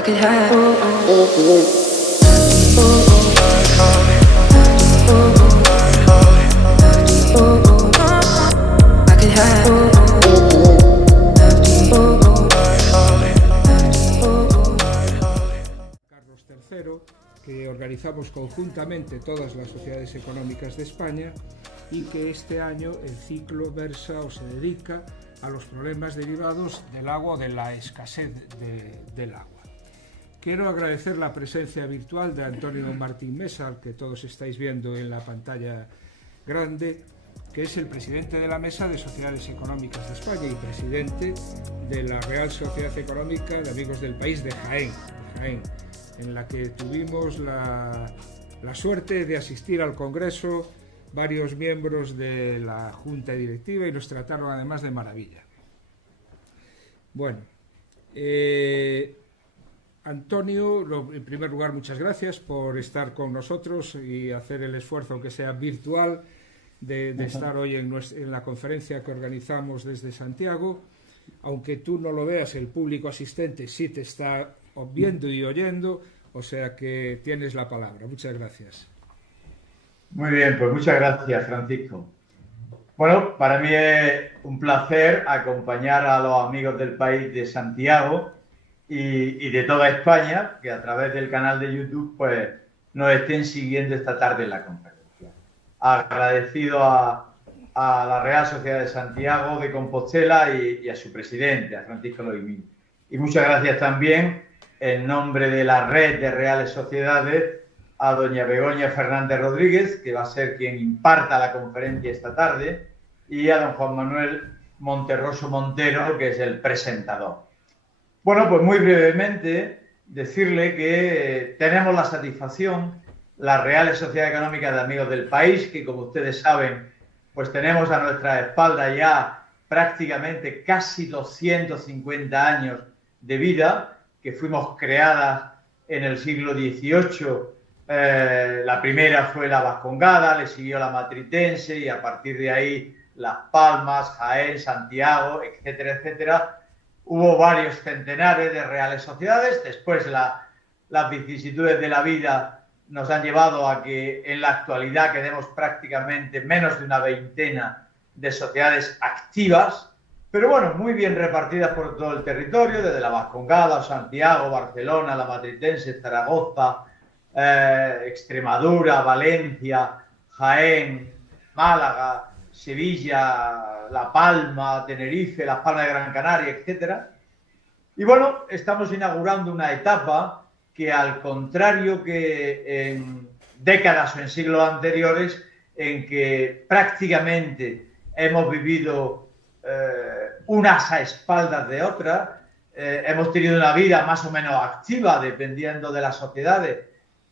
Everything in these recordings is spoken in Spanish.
I could have. I could have. Carlos III, que organizamos conjuntamente todas las sociedades económicas de España y que este año el ciclo versa o se dedica a los problemas derivados del agua o de la escasez del agua. Quiero agradecer la presencia virtual de Antonio Martín Mesa, al que todos estáis viendo en la pantalla grande, que es el presidente de la Mesa de Sociedades Económicas de España y presidente de la Real Sociedad Económica de Amigos del País de Jaén, en la que tuvimos la suerte de asistir al Congreso varios miembros de la Junta Directiva y nos trataron además de maravilla. Bueno, Antonio, en primer lugar, muchas gracias por estar con nosotros y hacer el esfuerzo, aunque sea virtual, de estar hoy en la conferencia que organizamos desde Santiago. Aunque tú no lo veas, el público asistente sí te está viendo y oyendo, o sea que tienes la palabra. Muchas gracias. Muy bien, pues muchas gracias, Francisco. Bueno, para mí es un placer acompañar a los amigos del país de Santiago y de toda España, que a través del canal de YouTube pues nos estén siguiendo esta tarde en la conferencia. Agradecido a la Real Sociedad de Santiago de Compostela y a su presidente, a Francisco Loimí. Y muchas gracias también, en nombre de la Red de Reales Sociedades, a doña Begoña Fernández Rodríguez, que va a ser quien imparta la conferencia esta tarde, y a don Juan Manuel Monterroso Montero, que es el presentador. Bueno, pues muy brevemente decirle que tenemos la satisfacción, las Reales Sociedades Económicas de Amigos del País, que como ustedes saben, pues tenemos a nuestra espalda ya prácticamente casi 250 años de vida, que fuimos creadas en el siglo XVIII. La primera fue la Vascongada, le siguió la Matritense y a partir de ahí Las Palmas, Jaén, Santiago, etcétera, etcétera. Hubo varios centenares de reales sociedades. Después las vicisitudes de la vida nos han llevado a que en la actualidad quedemos prácticamente menos de una veintena de sociedades activas, pero bueno, muy bien repartidas por todo el territorio, desde la Vascongada, Santiago, Barcelona, la Matritense, Zaragoza, Extremadura, Valencia, Jaén, Málaga, Sevilla, La Palma, Tenerife, Las Palmas de Gran Canaria, etcétera. Y bueno, estamos inaugurando una etapa que, al contrario que en décadas o en siglos anteriores, en que prácticamente hemos vivido unas a espaldas de otras, hemos tenido una vida más o menos activa, dependiendo de las sociedades,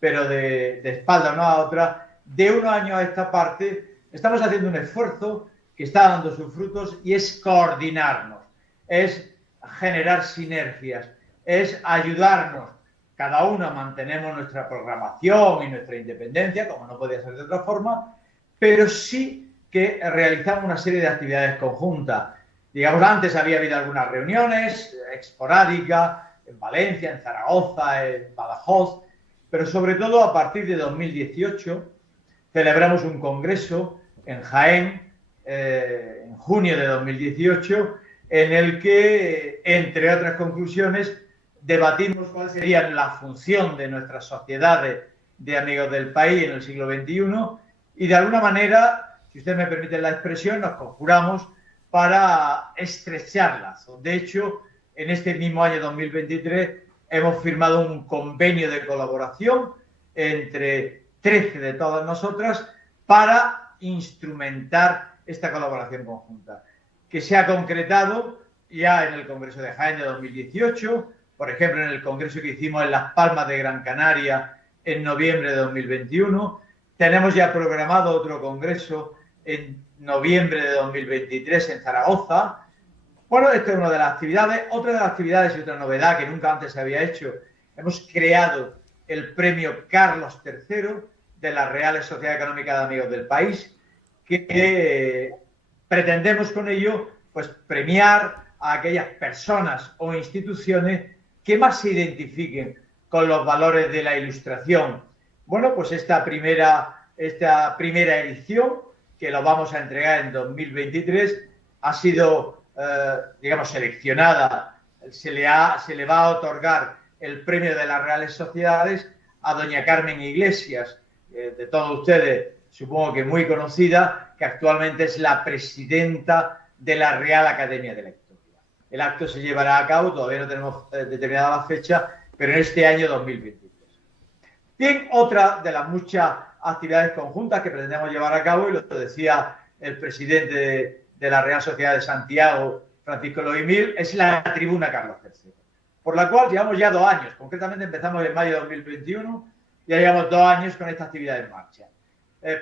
pero de espalda una a otra. De unos años a esta parte estamos haciendo un esfuerzo que está dando sus frutos y es coordinarnos, es generar sinergias, es ayudarnos. Cada uno mantenemos nuestra programación y nuestra independencia, como no podía ser de otra forma, pero sí que realizamos una serie de actividades conjuntas. Digamos, antes había habido algunas reuniones esporádicas en Valencia, en Zaragoza, en Badajoz, pero sobre todo a partir de 2018 celebramos un congreso en Jaén, en junio de 2018, en el que, entre otras conclusiones, debatimos cuál sería la función de nuestras sociedades de amigos del país en el siglo XXI y, de alguna manera, si ustedes me permiten la expresión, nos conjuramos para estrecharlas. De hecho, en este mismo año 2023 hemos firmado un convenio de colaboración entre 13 de todas nosotras para instrumentar esta colaboración conjunta, que se ha concretado ya en el Congreso de Jaén de 2018, por ejemplo, en el congreso que hicimos en Las Palmas de Gran Canaria en noviembre de 2021. Tenemos ya programado otro congreso en noviembre de 2023 en Zaragoza. Bueno, esta es una de las actividades. Otra de las actividades y otra novedad que nunca antes se había hecho, hemos creado el premio Carlos III de las Reales Sociedades Económicas de Amigos del País, que pretendemos con ello pues premiar a aquellas personas o instituciones que más se identifiquen con los valores de la Ilustración. Bueno, pues esta primera edición, que lo vamos a entregar en 2023, ha sido, digamos, seleccionada. Se le va a otorgar el premio de las Reales Sociedades a doña Carmen Iglesias, de todos ustedes, supongo que muy conocida, que actualmente es la presidenta de la Real Academia de la Historia. El acto se llevará a cabo, todavía no tenemos determinada la fecha, pero en este año 2023. Bien, otra de las muchas actividades conjuntas que pretendemos llevar a cabo, y lo decía el presidente de la Real Sociedad de Santiago, Francisco Loimil, es la Tribuna Carlos III, por la cual llevamos ya 2 años. Concretamente empezamos en mayo de 2021, ya llevamos 2 años con esta actividad en marcha,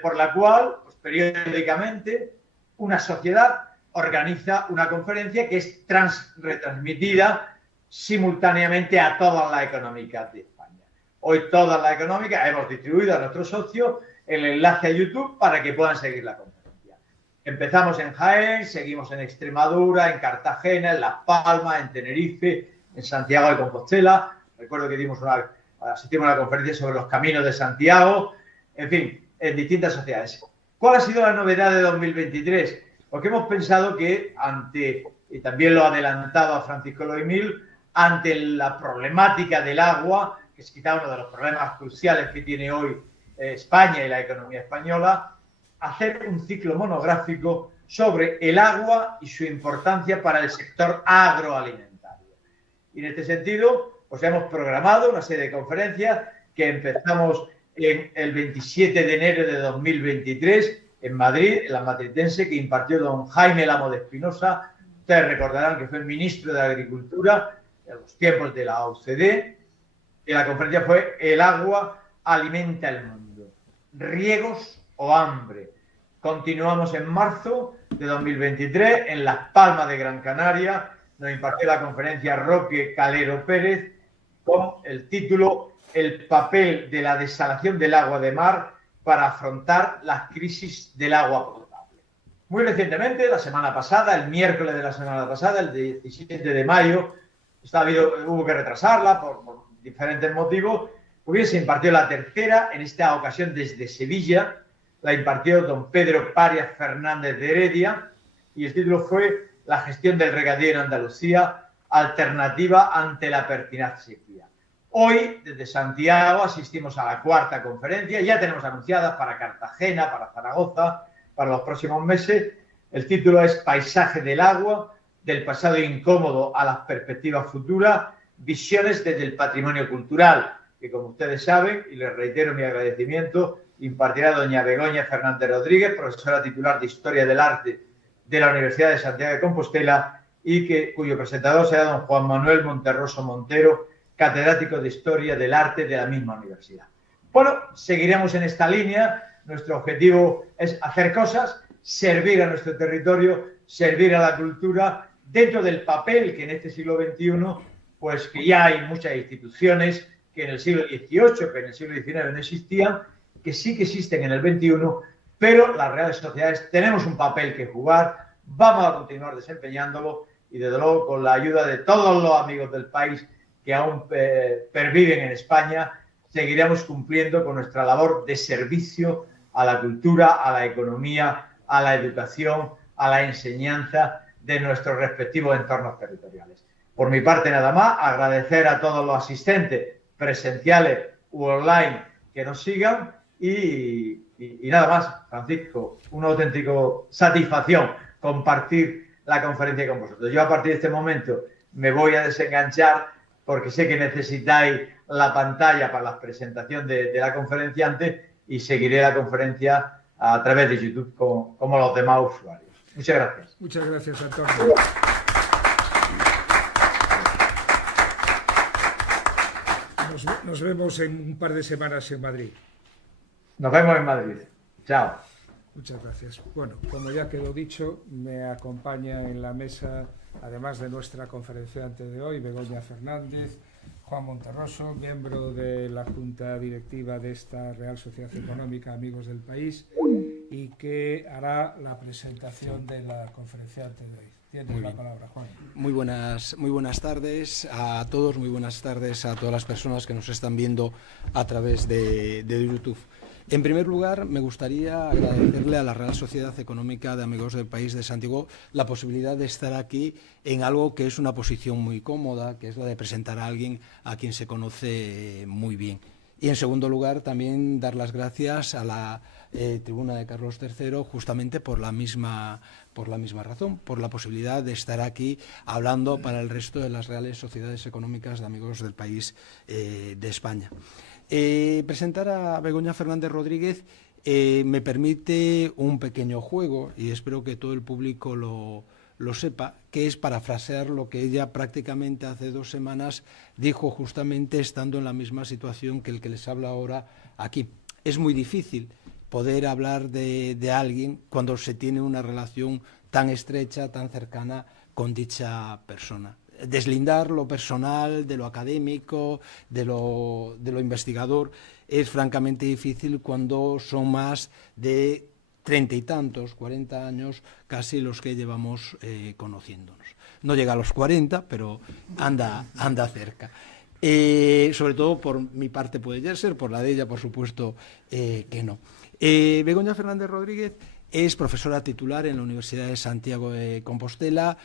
por la cual, pues, periódicamente, una sociedad organiza una conferencia que es retransmitida simultáneamente a todas las económicas de España. Hoy todas las económicas hemos distribuido a nuestros socios el enlace a YouTube para que puedan seguir la conferencia. Empezamos en Jaén, seguimos en Extremadura, en Cartagena, en Las Palmas, en Tenerife, en Santiago de Compostela. Recuerdo que asistimos a una conferencia sobre los caminos de Santiago, en fin, en distintas sociedades. ¿Cuál ha sido la novedad de 2023? Porque hemos pensado que y también lo ha adelantado a Francisco Loimil, ante la problemática del agua, que es quizá uno de los problemas cruciales que tiene hoy España y la economía española, hacer un ciclo monográfico sobre el agua y su importancia para el sector agroalimentario. Y en este sentido, pues hemos programado una serie de conferencias que empezamos el 27 de enero de 2023 en Madrid, en la Matritense, que impartió don Jaime Lamo de Espinosa. Ustedes recordarán que fue el ministro de Agricultura en los tiempos de la OCDE, y la conferencia fue El agua alimenta el mundo, riegos o hambre. Continuamos en marzo de 2023 en Las Palmas de Gran Canaria. Nos impartió la conferencia Roque Calero Pérez con el título El papel de la desalación del agua de mar para afrontar las crisis del agua potable. Muy recientemente, la semana pasada, el miércoles de la semana pasada, el 17 de mayo, hubo que retrasarla por diferentes motivos, se impartió la tercera, en esta ocasión desde Sevilla, la impartió don Pedro Parias Fernández de Heredia, y el título fue La gestión del regadío en Andalucía, alternativa ante la pertinaz sequía. Hoy, desde Santiago, asistimos a la 4ª conferencia, ya tenemos anunciadas para Cartagena, para Zaragoza, para los próximos meses. El título es Paisaje del agua, del pasado incómodo a las perspectivas futuras, visiones desde el patrimonio cultural, que como ustedes saben, y les reitero mi agradecimiento, impartirá doña Begoña Fernández Rodríguez, profesora titular de Historia del Arte de la Universidad de Santiago de Compostela, y cuyo presentador será don Juan Manuel Monterroso Montero, catedrático de Historia del Arte de la misma universidad. Bueno, seguiremos en esta línea. Nuestro objetivo es hacer cosas, servir a nuestro territorio, servir a la cultura, dentro del papel que en este siglo XXI, pues que ya hay muchas instituciones que en el siglo XVIII, que en el siglo XIX no existían, que sí que existen en el XXI, pero las reales sociedades tenemos un papel que jugar, vamos a continuar desempeñándolo y desde luego con la ayuda de todos los amigos del país que aún perviven en España, seguiremos cumpliendo con nuestra labor de servicio a la cultura, a la economía, a la educación, a la enseñanza de nuestros respectivos entornos territoriales. Por mi parte nada más, agradecer a todos los asistentes presenciales u online que nos sigan y nada más, Francisco, una auténtica satisfacción compartir la conferencia con vosotros. Yo a partir de este momento me voy a desenganchar porque sé que necesitáis la pantalla para la presentación de la conferenciante y seguiré la conferencia a través de YouTube como los demás usuarios. Muchas gracias. Muchas gracias, Antonio. Nos vemos en un par de semanas en Madrid. Nos vemos en Madrid. Chao. Muchas gracias. Bueno, como ya quedó dicho, me acompaña en la mesa, además de nuestra conferenciante de hoy, Begoña Fernández, Juan Monterroso, miembro de la Junta Directiva de esta Real Sociedad Económica Amigos del País, y que hará la presentación de la conferenciante de hoy. Tienes la palabra, Juan. Muy buenas tardes a todos, muy buenas tardes a todas las personas que nos están viendo a través de YouTube. En primer lugar, me gustaría agradecerle a la Real Sociedad Económica de Amigos del País de Santiago la posibilidad de estar aquí en algo que es una posición muy cómoda, que es la de presentar a alguien a quien se conoce muy bien. Y en segundo lugar, también dar las gracias a la Tribuna de Carlos III justamente por la misma razón, por la posibilidad de estar aquí hablando para el resto de las Reales Sociedades Económicas de Amigos del País de España. Presentar a Begoña Fernández Rodríguez me permite un pequeño juego, y espero que todo el público lo sepa, que es parafrasear lo que ella prácticamente hace 2 semanas dijo justamente estando en la misma situación que el que les habla ahora aquí. Es muy difícil poder hablar de alguien cuando se tiene una relación tan estrecha, tan cercana con dicha persona. Deslindar lo personal de lo académico, de lo investigador, es francamente difícil cuando son más de 30 y tantos, 40 años, casi los que llevamos conociéndonos. No llega a los 40, pero anda cerca. Sobre todo por mi parte puede ser, por la de ella, por supuesto, que no. Begoña Fernández Rodríguez es profesora titular en la Universidad de Santiago de Compostela,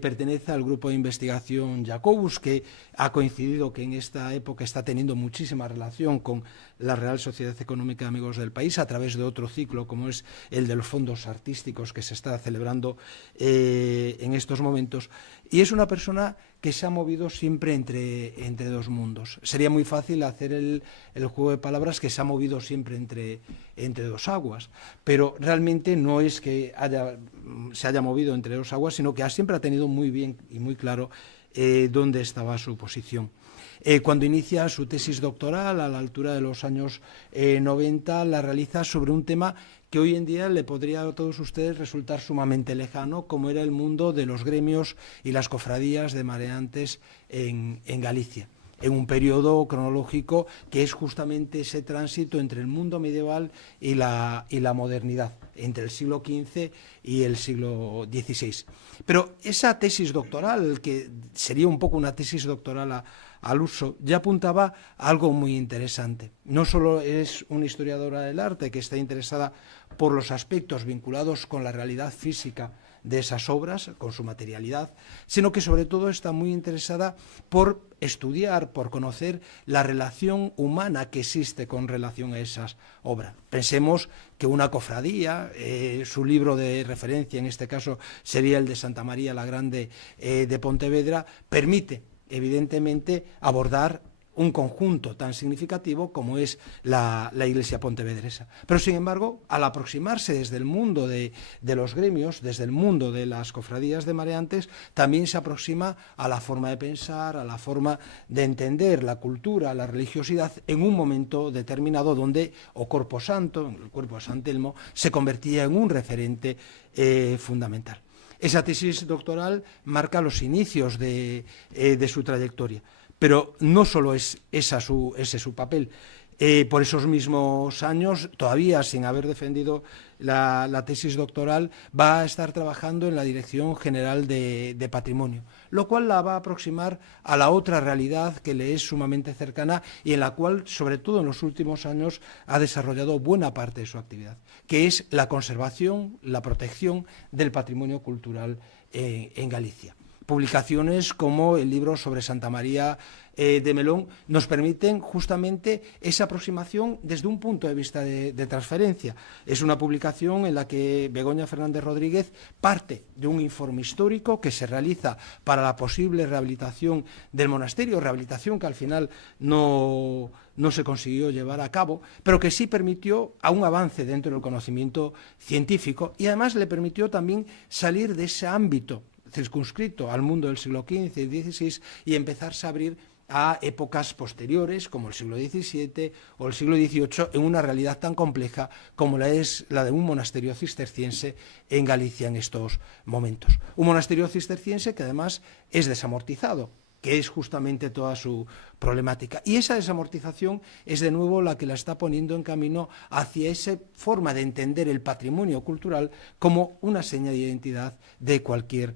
pertenece al grupo de investigación Jacobus, que ha coincidido que en esta época está teniendo muchísima relación con la Real Sociedad Económica de Amigos del País a través de otro ciclo como es el de los fondos artísticos que se está celebrando en estos momentos, y es una persona que se ha movido siempre entre dos mundos. Sería muy fácil hacer el juego de palabras que se ha movido siempre entre dos aguas, pero realmente no es que se haya movido entre dos aguas, sino que siempre ha tenido muy bien y muy claro dónde estaba su posición. Cuando inicia su tesis doctoral, a la altura de los años 90, la realiza sobre un tema que hoy en día le podría a todos ustedes resultar sumamente lejano, como era el mundo de los gremios y las cofradías de mareantes en Galicia, en un periodo cronológico que es justamente ese tránsito entre el mundo medieval y la modernidad, entre el siglo XV y el siglo XVI. Pero esa tesis doctoral, que sería un poco una tesis doctoral al uso, ya apuntaba a algo muy interesante. No solo es una historiadora del arte que está interesada por los aspectos vinculados con la realidad física de esas obras, con su materialidad, sino que sobre todo está muy interesada por estudiar, por conocer la relación humana que existe con relación a esas obras. Pensemos que una cofradía, su libro de referencia en este caso sería el de Santa María la Grande de Pontevedra, permite evidentemente abordar un conjunto tan significativo como es la Iglesia pontevedresa. Pero, sin embargo, al aproximarse desde el mundo de los gremios, desde el mundo de las cofradías de mareantes, también se aproxima a la forma de pensar, a la forma de entender la cultura, la religiosidad, en un momento determinado donde o Corpo Santo, el cuerpo de San Telmo, se convertía en un referente fundamental. Esa tesis doctoral marca los inicios de su trayectoria. Pero no solo es ese su papel. Por esos mismos años, todavía sin haber defendido la tesis doctoral, va a estar trabajando en la Dirección General de Patrimonio, lo cual la va a aproximar a la otra realidad que le es sumamente cercana y en la cual, sobre todo en los últimos años, ha desarrollado buena parte de su actividad, que es la conservación, la protección del patrimonio cultural en Galicia. Publicaciones como el libro sobre Santa María de Melón nos permiten justamente esa aproximación desde un punto de vista de transferencia. Es una publicación en la que Begoña Fernández Rodríguez parte de un informe histórico que se realiza para la posible rehabilitación del monasterio, rehabilitación que al final no se consiguió llevar a cabo, pero que sí permitió a un avance dentro del conocimiento científico y además le permitió también salir de ese ámbito circunscrito al mundo del siglo XV y XVI y empezarse a abrir a épocas posteriores como el siglo XVII o el siglo XVIII en una realidad tan compleja como la es la de un monasterio cisterciense en Galicia en estos momentos. Un monasterio cisterciense que además es desamortizado, que es justamente toda su problemática. Y esa desamortización es de nuevo la que la está poniendo en camino hacia esa forma de entender el patrimonio cultural como una seña de identidad de cualquier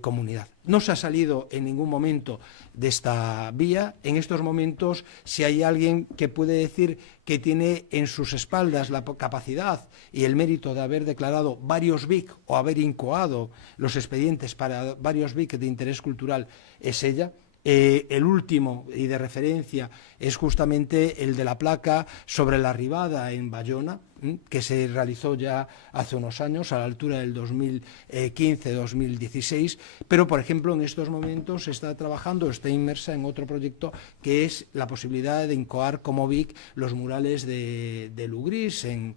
comunidad. No se ha salido en ningún momento de esta vía. En estos momentos, si hay alguien que puede decir que tiene en sus espaldas la capacidad y el mérito de haber declarado varios BIC o haber incoado los expedientes para varios BIC de interés cultural, es ella. El último y de referencia es justamente el de la placa sobre la Ribada en Bayona, que se realizó ya hace unos años, a la altura del 2015-2016, pero, por ejemplo, en estos momentos se está trabajando, está inmersa en otro proyecto que es la posibilidad de incoar como BIC los murales de Lugrís en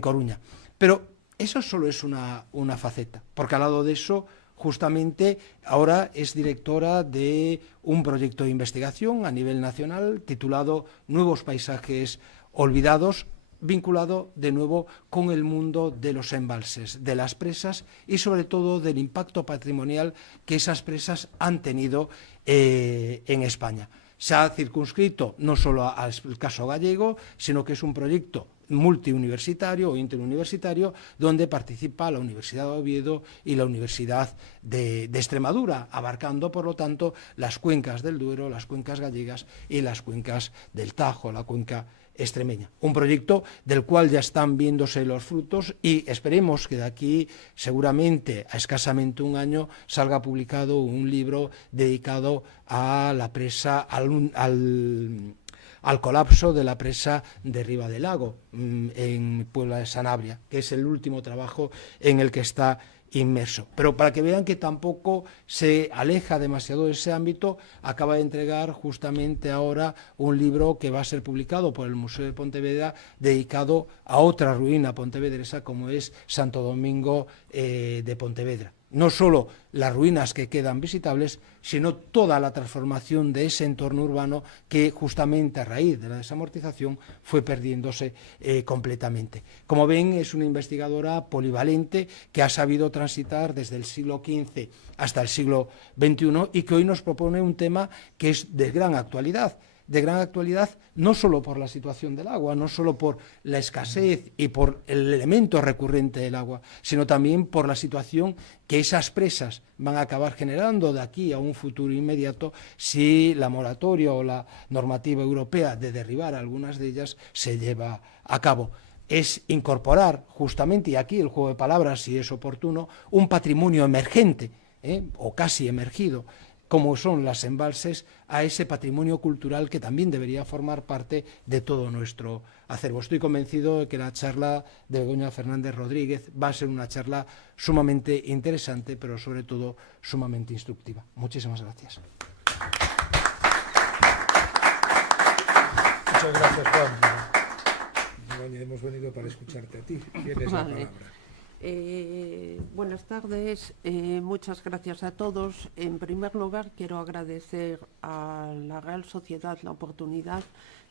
Coruña. Pero eso solo es una faceta, porque al lado de eso, justamente ahora es directora de un proyecto de investigación a nivel nacional titulado Nuevos paisajes olvidados, vinculado de nuevo con el mundo de los embalses, de las presas y sobre todo del impacto patrimonial que esas presas han tenido en España. Se ha circunscrito no solo al caso gallego, sino que es un proyecto multiuniversitario o interuniversitario donde participa la Universidad de Oviedo y la Universidad de Extremadura, abarcando, por lo tanto, las cuencas del Duero, las cuencas gallegas y las cuencas del Tajo, la cuenca extremeña. Un proyecto del cual ya están viéndose los frutos y esperemos que de aquí, seguramente a escasamente un año, salga publicado un libro dedicado a la presa, al colapso de la presa de Riva del Lago, en Puebla de Sanabria, que es el último trabajo en el que está inmerso. Pero para que vean que tampoco se aleja demasiado de ese ámbito, acaba de entregar justamente ahora un libro que va a ser publicado por el Museo de Pontevedra dedicado a otra ruina pontevedresa como es Santo Domingo de Pontevedra. No solo las ruinas que quedan visitables, sino toda la transformación de ese entorno urbano que justamente a raíz de la desamortización fue perdiéndose completamente. Como ven, es una investigadora polivalente que ha sabido transitar desde el siglo XV hasta el siglo XXI y que hoy nos propone un tema que es de gran actualidad no solo por la situación del agua, no solo por la escasez y por el elemento recurrente del agua, sino también por la situación que esas presas van a acabar generando de aquí a un futuro inmediato si la moratoria o la normativa europea de derribar algunas de ellas se lleva a cabo. Es incorporar justamente, y aquí el juego de palabras, si es oportuno, un patrimonio emergente, o casi emergido, como son las embalses, a ese patrimonio cultural que también debería formar parte de todo nuestro acervo. Estoy convencido de que la charla de Begoña Fernández Rodríguez va a ser una charla sumamente interesante, pero sobre todo sumamente instructiva. Muchísimas gracias. Muchas gracias, Juan. Begoña, hemos venido para escucharte a ti. Tienes la palabra. Buenas tardes, muchas gracias a todos. En primer lugar, quiero agradecer a la Real Sociedad la oportunidad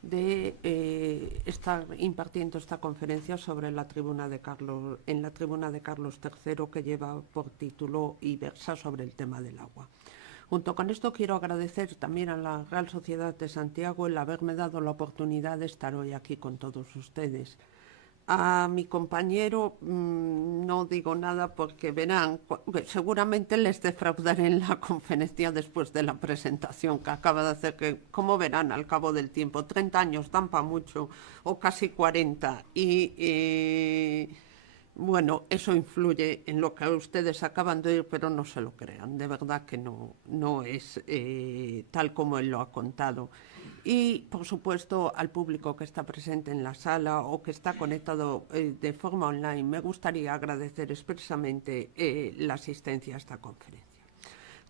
de estar impartiendo esta conferencia sobre la tribuna de Carlos III, que lleva por título y versa sobre el tema del agua. Junto con esto quiero agradecer también a la Real Sociedad de Santiago el haberme dado la oportunidad de estar hoy aquí con todos ustedes. A mi compañero no digo nada porque verán, seguramente les defraudaré en la conferencia después de la presentación que acaba de hacer, que como verán al cabo del tiempo, 30 años dan para mucho o casi 40 y bueno, eso influye en lo que ustedes acaban de oír, pero no se lo crean, de verdad que no es tal como él lo ha contado. Y, por supuesto, al público que está presente en la sala o que está conectado de forma online, me gustaría agradecer expresamente la asistencia a esta conferencia.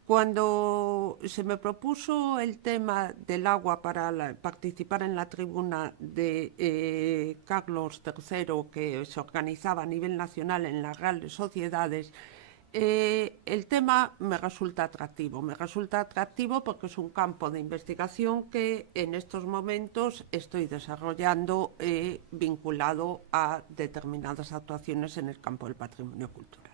Cuando se me propuso el tema del agua para participar en la tribuna de Carlos III, que se organizaba a nivel nacional en las Reales Sociedades, el tema me resulta atractivo. Me resulta atractivo porque es un campo de investigación que en estos momentos estoy desarrollando vinculado a determinadas actuaciones en el campo del patrimonio cultural.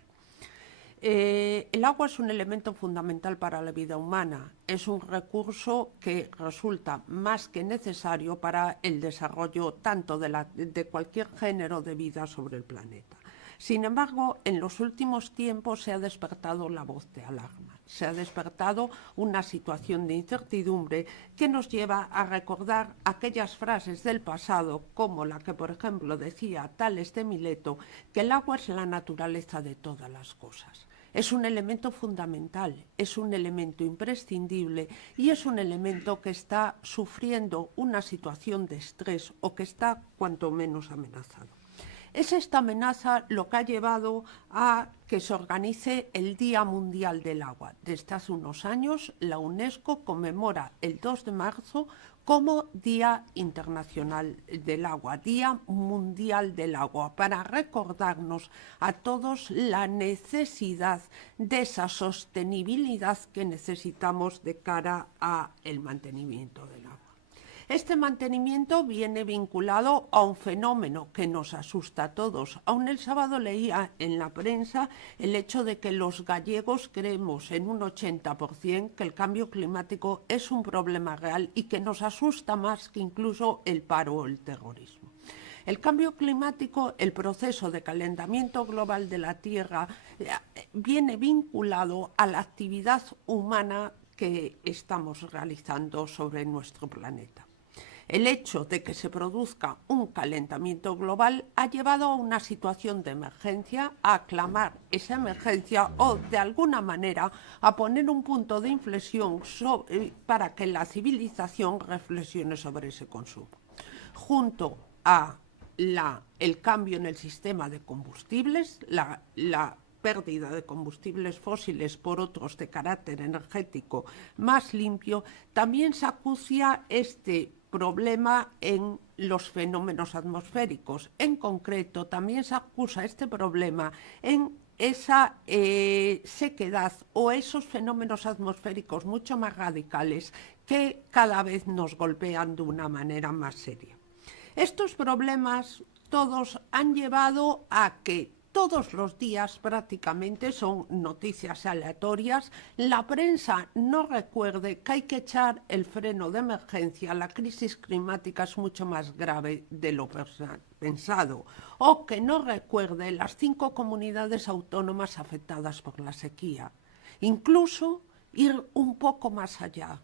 El agua es un elemento fundamental para la vida humana. Es un recurso que resulta más que necesario para el desarrollo tanto de cualquier género de vida sobre el planeta. Sin embargo, en los últimos tiempos se ha despertado la voz de alarma. se ha despertado una situación de incertidumbre que nos lleva a recordar aquellas frases del pasado, como la que, por ejemplo, decía Tales de Mileto, que el agua es la naturaleza de todas las cosas. Es un elemento fundamental, es un elemento imprescindible y es un elemento que está sufriendo una situación de estrés o que está cuanto menos amenazado. Es esta amenaza lo que ha llevado a que se organice el Día Mundial del Agua. Desde hace unos años, la UNESCO conmemora el 2 de marzo como Día Internacional del Agua, Día Mundial del Agua, para recordarnos a todos la necesidad de esa sostenibilidad que necesitamos de cara al mantenimiento del agua. Este mantenimiento viene vinculado a un fenómeno que nos asusta a todos. Aún el sábado leía en la prensa el hecho de que los gallegos creemos en un 80% que el cambio climático es un problema real y que nos asusta más que incluso el paro o el terrorismo. El cambio climático, el proceso de calentamiento global de la Tierra, viene vinculado a la actividad humana que estamos realizando sobre nuestro planeta. El hecho de que se produzca un calentamiento global ha llevado a una situación de emergencia, a aclamar esa emergencia o, de alguna manera, a poner un punto de inflexión para que la civilización reflexione sobre ese consumo. Junto a el cambio en el sistema de combustibles, la pérdida de combustibles fósiles por otros de carácter energético más limpio, también se acucia este problema en los fenómenos atmosféricos. En concreto, también se acusa este problema en esa sequedad o esos fenómenos atmosféricos mucho más radicales que cada vez nos golpean de una manera más seria. Estos problemas todos han llevado a que todos los días prácticamente son noticias aleatorias. La prensa no recuerde que hay que echar el freno de emergencia, la crisis climática es mucho más grave de lo pensado, o que no recuerde las 5 comunidades autónomas afectadas por la sequía. Incluso ir un poco más allá,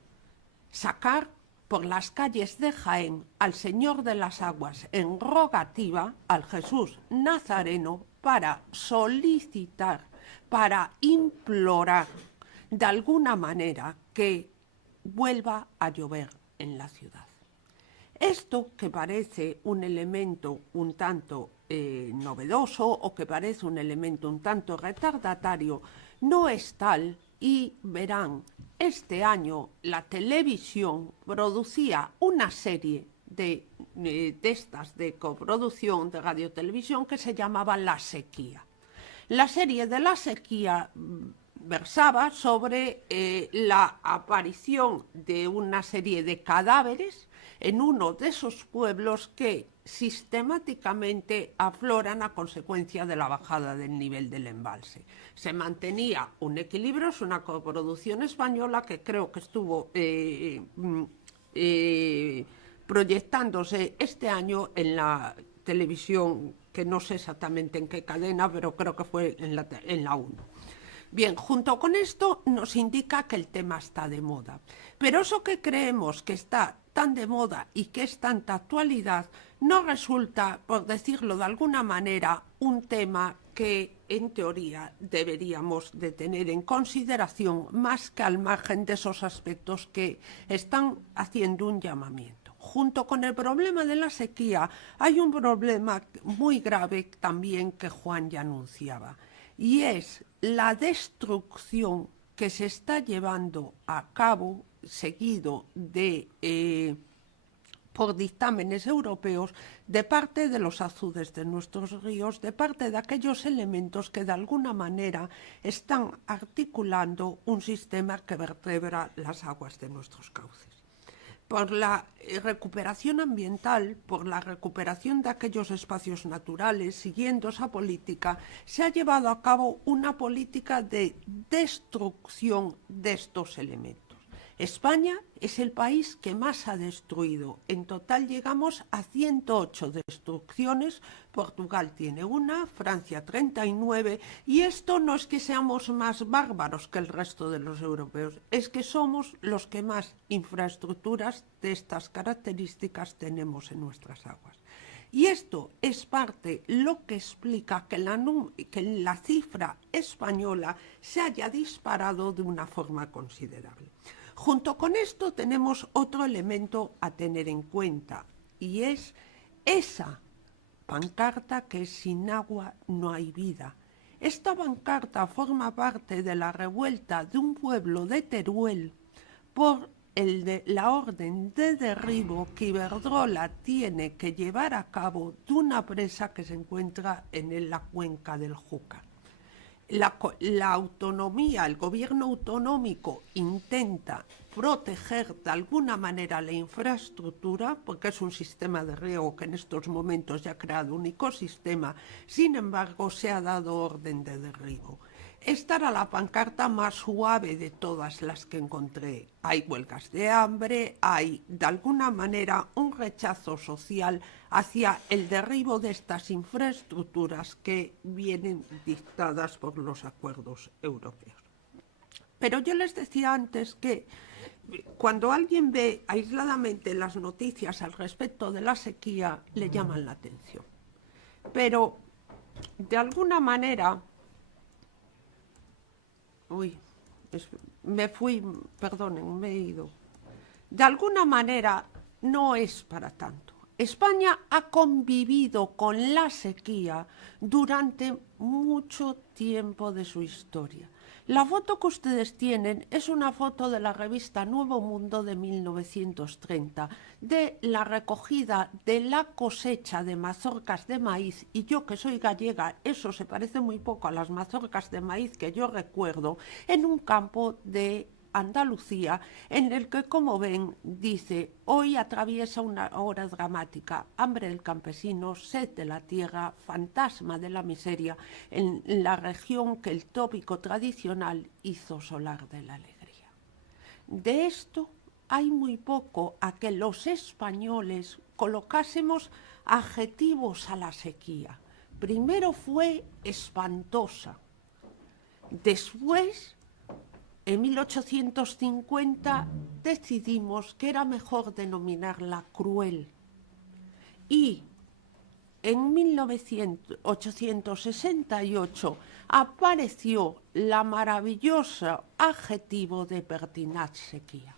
sacar por las calles de Jaén al Señor de las Aguas en rogativa, al Jesús Nazareno, para solicitar, para implorar de alguna manera que vuelva a llover en la ciudad. Esto que parece un elemento un tanto novedoso o que parece un elemento un tanto retardatario, no es tal y verán, este año la televisión producía una serie de estas de coproducción de radiotelevisión que se llamaba La Sequía. La serie de La Sequía versaba sobre la aparición de una serie de cadáveres en uno de esos pueblos que sistemáticamente afloran a consecuencia de la bajada del nivel del embalse. Se mantenía un equilibrio, es una coproducción española que creo que estuvo proyectándose este año en la televisión, que no sé exactamente en qué cadena, pero creo que fue en la 1. Bien, junto con esto nos indica que el tema está de moda. Pero eso que creemos que está tan de moda y que es tanta actualidad, no resulta, por decirlo de alguna manera, un tema que en teoría deberíamos de tener en consideración más que al margen de esos aspectos que están haciendo un llamamiento. Junto con el problema de la sequía hay un problema muy grave también que Juan ya anunciaba, y es la destrucción que se está llevando a cabo seguido por dictámenes europeos de parte de los azudes de nuestros ríos, de parte de aquellos elementos que de alguna manera están articulando un sistema que vertebra las aguas de nuestros cauces. Por la recuperación ambiental, por la recuperación de aquellos espacios naturales, siguiendo esa política, se ha llevado a cabo una política de destrucción de estos elementos. España es el país que más ha destruido. En total llegamos a 108 destrucciones. Portugal tiene una, Francia 39. Y esto no es que seamos más bárbaros que el resto de los europeos, es que somos los que más infraestructuras de estas características tenemos en nuestras aguas. Y esto es parte lo que explica que la cifra española se haya disparado de una forma considerable. Junto con esto tenemos otro elemento a tener en cuenta, y es esa pancarta que sin agua no hay vida. Esta pancarta forma parte de la revuelta de un pueblo de Teruel por la orden de derribo que Iberdrola tiene que llevar a cabo de una presa que se encuentra en la cuenca del Júcar. La autonomía, el gobierno autonómico intenta proteger de alguna manera la infraestructura, porque es un sistema de riego que en estos momentos ya ha creado un ecosistema, sin embargo se ha dado orden de derribo. Esta era la pancarta más suave de todas las que encontré. Hay huelgas de hambre, hay de alguna manera un rechazo social hacia el derribo de estas infraestructuras que vienen dictadas por los acuerdos europeos. Pero yo les decía antes que cuando alguien ve aisladamente las noticias al respecto de la sequía, le llaman la atención. Pero de alguna manera... perdonen, me he ido. De alguna manera no es para tanto. España ha convivido con la sequía durante mucho tiempo de su historia. La foto que ustedes tienen es una foto de la revista Nuevo Mundo de 1930, de la recogida de la cosecha de mazorcas de maíz, y yo que soy gallega, eso se parece muy poco a las mazorcas de maíz que yo recuerdo, en un campo de Andalucía, en el que, como ven, dice: hoy atraviesa una hora dramática, hambre del campesino, sed de la tierra, fantasma de la miseria, en la región que el tópico tradicional hizo solar de la alegría. De esto hay muy poco a que los españoles colocásemos adjetivos a la sequía. Primero fue espantosa, después... En 1850 decidimos que era mejor denominarla cruel, y en 1868 apareció la maravillosa adjetivo de pertinaz sequía.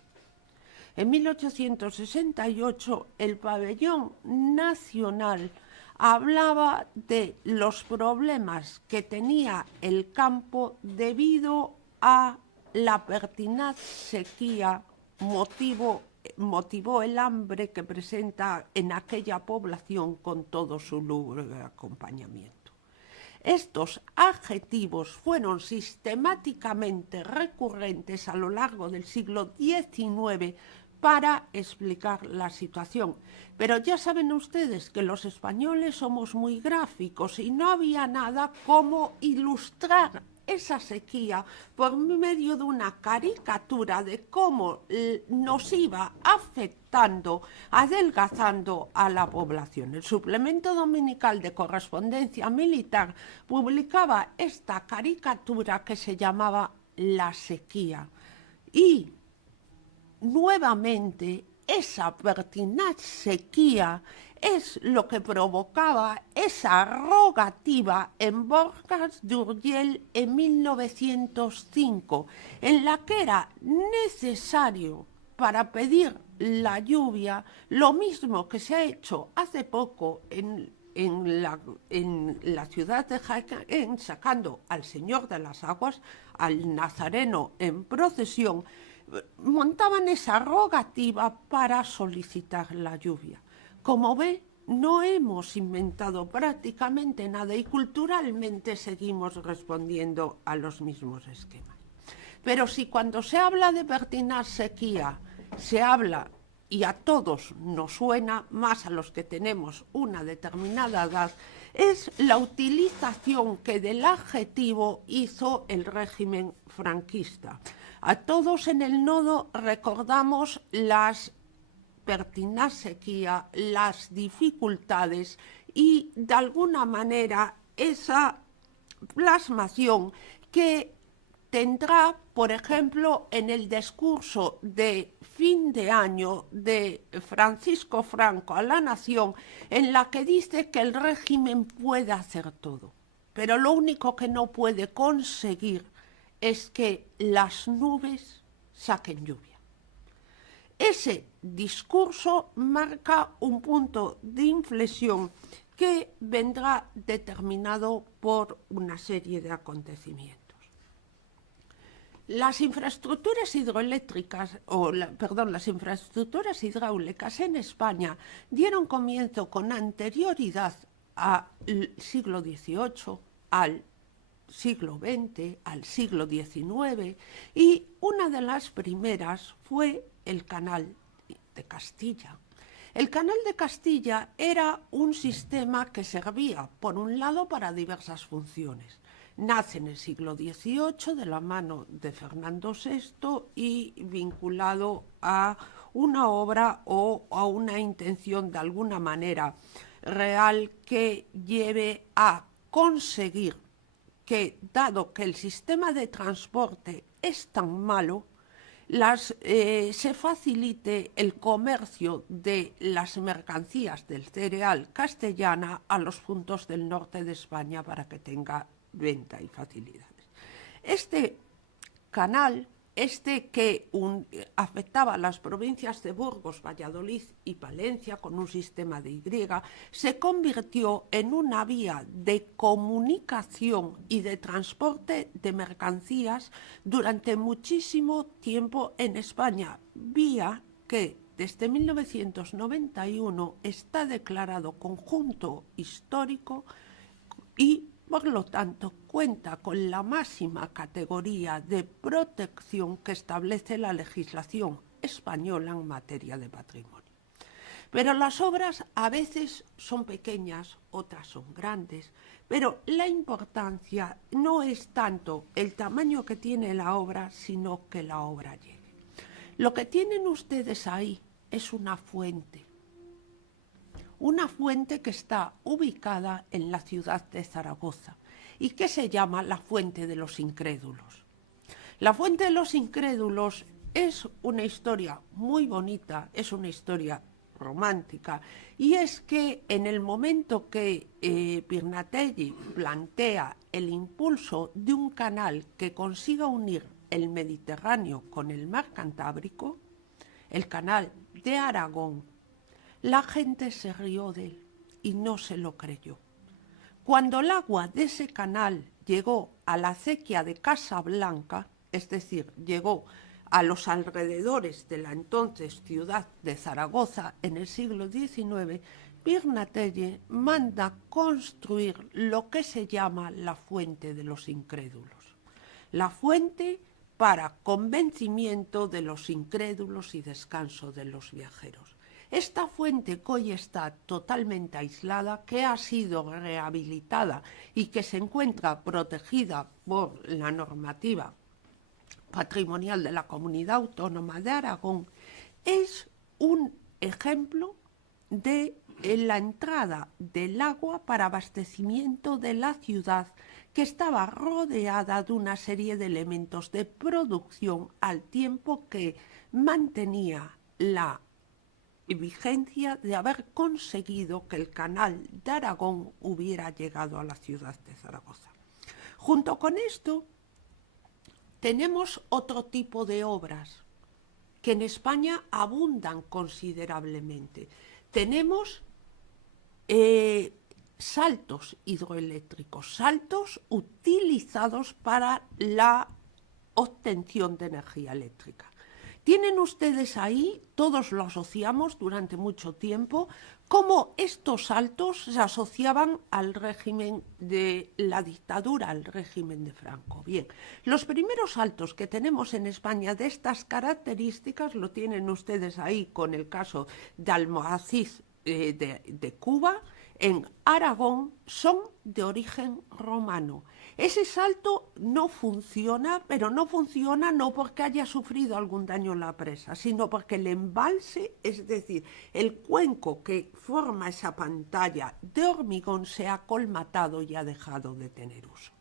En 1868 el pabellón nacional hablaba de los problemas que tenía el campo debido a la pertinaz sequía motivó el hambre que presenta en aquella población con todo su lúgubre acompañamiento. Estos adjetivos fueron sistemáticamente recurrentes a lo largo del siglo XIX para explicar la situación. Pero ya saben ustedes que los españoles somos muy gráficos y no había nada como ilustrar esa sequía por medio de una caricatura de cómo nos iba afectando, adelgazando a la población. El suplemento dominical de correspondencia militar publicaba esta caricatura que se llamaba La sequía. Y nuevamente esa pertinaz sequía es lo que provocaba esa rogativa en Borjas de Urgell en 1905, en la que era necesario para pedir la lluvia lo mismo que se ha hecho hace poco en la ciudad de Jaén, sacando al Señor de las Aguas, al Nazareno en procesión. Montaban esa rogativa para solicitar la lluvia. Como ve, no hemos inventado prácticamente nada y culturalmente seguimos respondiendo a los mismos esquemas. Pero si cuando se habla de pertinaz sequía, se habla, y a todos nos suena, más a los que tenemos una determinada edad, es la utilización que del adjetivo hizo el régimen franquista. A todos en el nodo recordamos las pertinaz sequía, las dificultades y de alguna manera esa plasmación que tendrá, por ejemplo, en el discurso de fin de año de Francisco Franco a la nación, en la que dice que el régimen puede hacer todo, pero lo único que no puede conseguir es que las nubes saquen lluvia. Ese discurso marca un punto de inflexión que vendrá determinado por una serie de acontecimientos. Las infraestructuras hidroeléctricas, las infraestructuras hidráulicas en España dieron comienzo con anterioridad al siglo XVIII, al siglo XX, al siglo XIX, y una de las primeras fue el Canal de Castilla. El Canal de Castilla era un sistema que servía, por un lado, para diversas funciones. Nace en el siglo XVIII de la mano de Fernando VI y vinculado a una obra o a una intención de alguna manera real que lleve a conseguir que, dado que el sistema de transporte es tan malo, se facilite el comercio de las mercancías del cereal castellana a los puntos del norte de España para que tenga venta y facilidades. Este canal, que afectaba a las provincias de Burgos, Valladolid y Palencia con un sistema de Y, se convirtió en una vía de comunicación y de transporte de mercancías durante muchísimo tiempo en España, vía que desde 1991 está declarado conjunto histórico y por lo tanto, cuenta con la máxima categoría de protección que establece la legislación española en materia de patrimonio. Pero las obras a veces son pequeñas, otras son grandes, pero la importancia no es tanto el tamaño que tiene la obra, sino que la obra llegue. Lo que tienen ustedes ahí es una fuente que está ubicada en la ciudad de Zaragoza y que se llama la Fuente de los Incrédulos. La Fuente de los Incrédulos es una historia muy bonita, es una historia romántica, y es que en el momento que Pignatelli plantea el impulso de un canal que consiga unir el Mediterráneo con el mar Cantábrico, el canal de Aragón, la gente se rió de él y no se lo creyó. Cuando el agua de ese canal llegó a la acequia de Casablanca, es decir, llegó a los alrededores de la entonces ciudad de Zaragoza en el siglo XIX, Pignatelli manda construir lo que se llama la Fuente de los Incrédulos. La fuente para convencimiento de los incrédulos y descanso de los viajeros. Esta fuente que hoy está totalmente aislada, que ha sido rehabilitada y que se encuentra protegida por la normativa patrimonial de la Comunidad Autónoma de Aragón, es un ejemplo de la entrada del agua para abastecimiento de la ciudad, que estaba rodeada de una serie de elementos de producción al tiempo que mantenía la vigencia de haber conseguido que el canal de Aragón hubiera llegado a la ciudad de Zaragoza. Junto con esto, tenemos otro tipo de obras que en España abundan considerablemente. Tenemos saltos hidroeléctricos, saltos utilizados para la obtención de energía eléctrica. Tienen ustedes ahí, todos lo asociamos durante mucho tiempo, cómo estos saltos se asociaban al régimen de la dictadura, al régimen de Franco. Bien, los primeros saltos que tenemos en España de estas características lo tienen ustedes ahí con el caso de Almohaciz de Cuba, en Aragón son de origen romano. Ese salto no funciona, pero no funciona no porque haya sufrido algún daño en la presa, sino porque el embalse, es decir, el cuenco que forma esa pantalla de hormigón se ha colmatado y ha dejado de tener uso.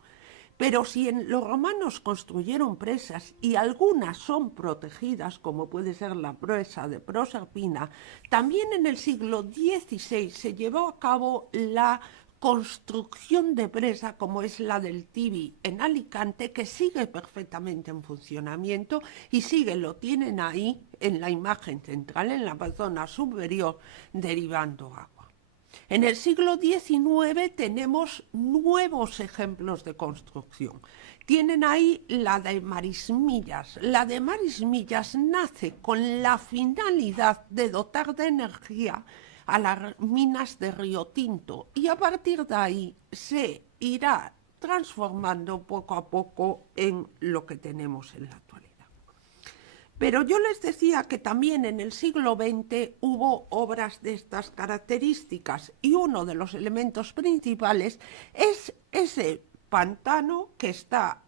Pero si los romanos construyeron presas y algunas son protegidas, como puede ser la presa de Proserpina, también en el siglo XVI se llevó a cabo la construcción de presa como es la del Tibi en Alicante, que sigue perfectamente en funcionamiento y lo tienen ahí en la imagen central, en la zona superior, derivando agua. En el siglo XIX tenemos nuevos ejemplos de construcción. Tienen ahí la de Marismillas. La de Marismillas nace con la finalidad de dotar de energía a las minas de Río Tinto y a partir de ahí se irá transformando poco a poco en lo que tenemos en la actualidad. Pero yo les decía que también en el siglo XX hubo obras de estas características y uno de los elementos principales es ese pantano que está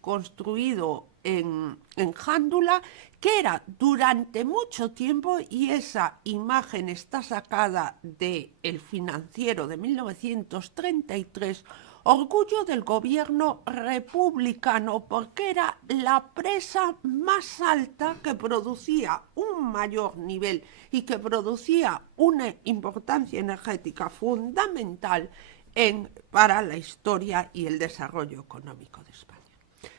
construido en Jándula, que era durante mucho tiempo, y esa imagen está sacada de El Financiero de 1933, orgullo del gobierno republicano, porque era la presa más alta que producía un mayor nivel y que producía una importancia energética fundamental para la historia y el desarrollo económico de España.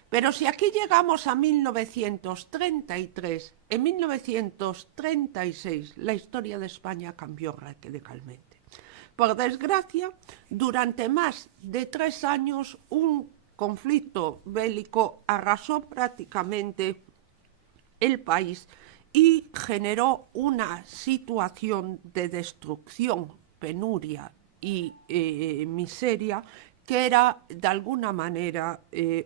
Pero si aquí llegamos a 1933, en 1936 la historia de España cambió radicalmente. Por desgracia, durante más de 3 años, un conflicto bélico arrasó prácticamente el país y generó una situación de destrucción, penuria y miseria que era, de alguna manera,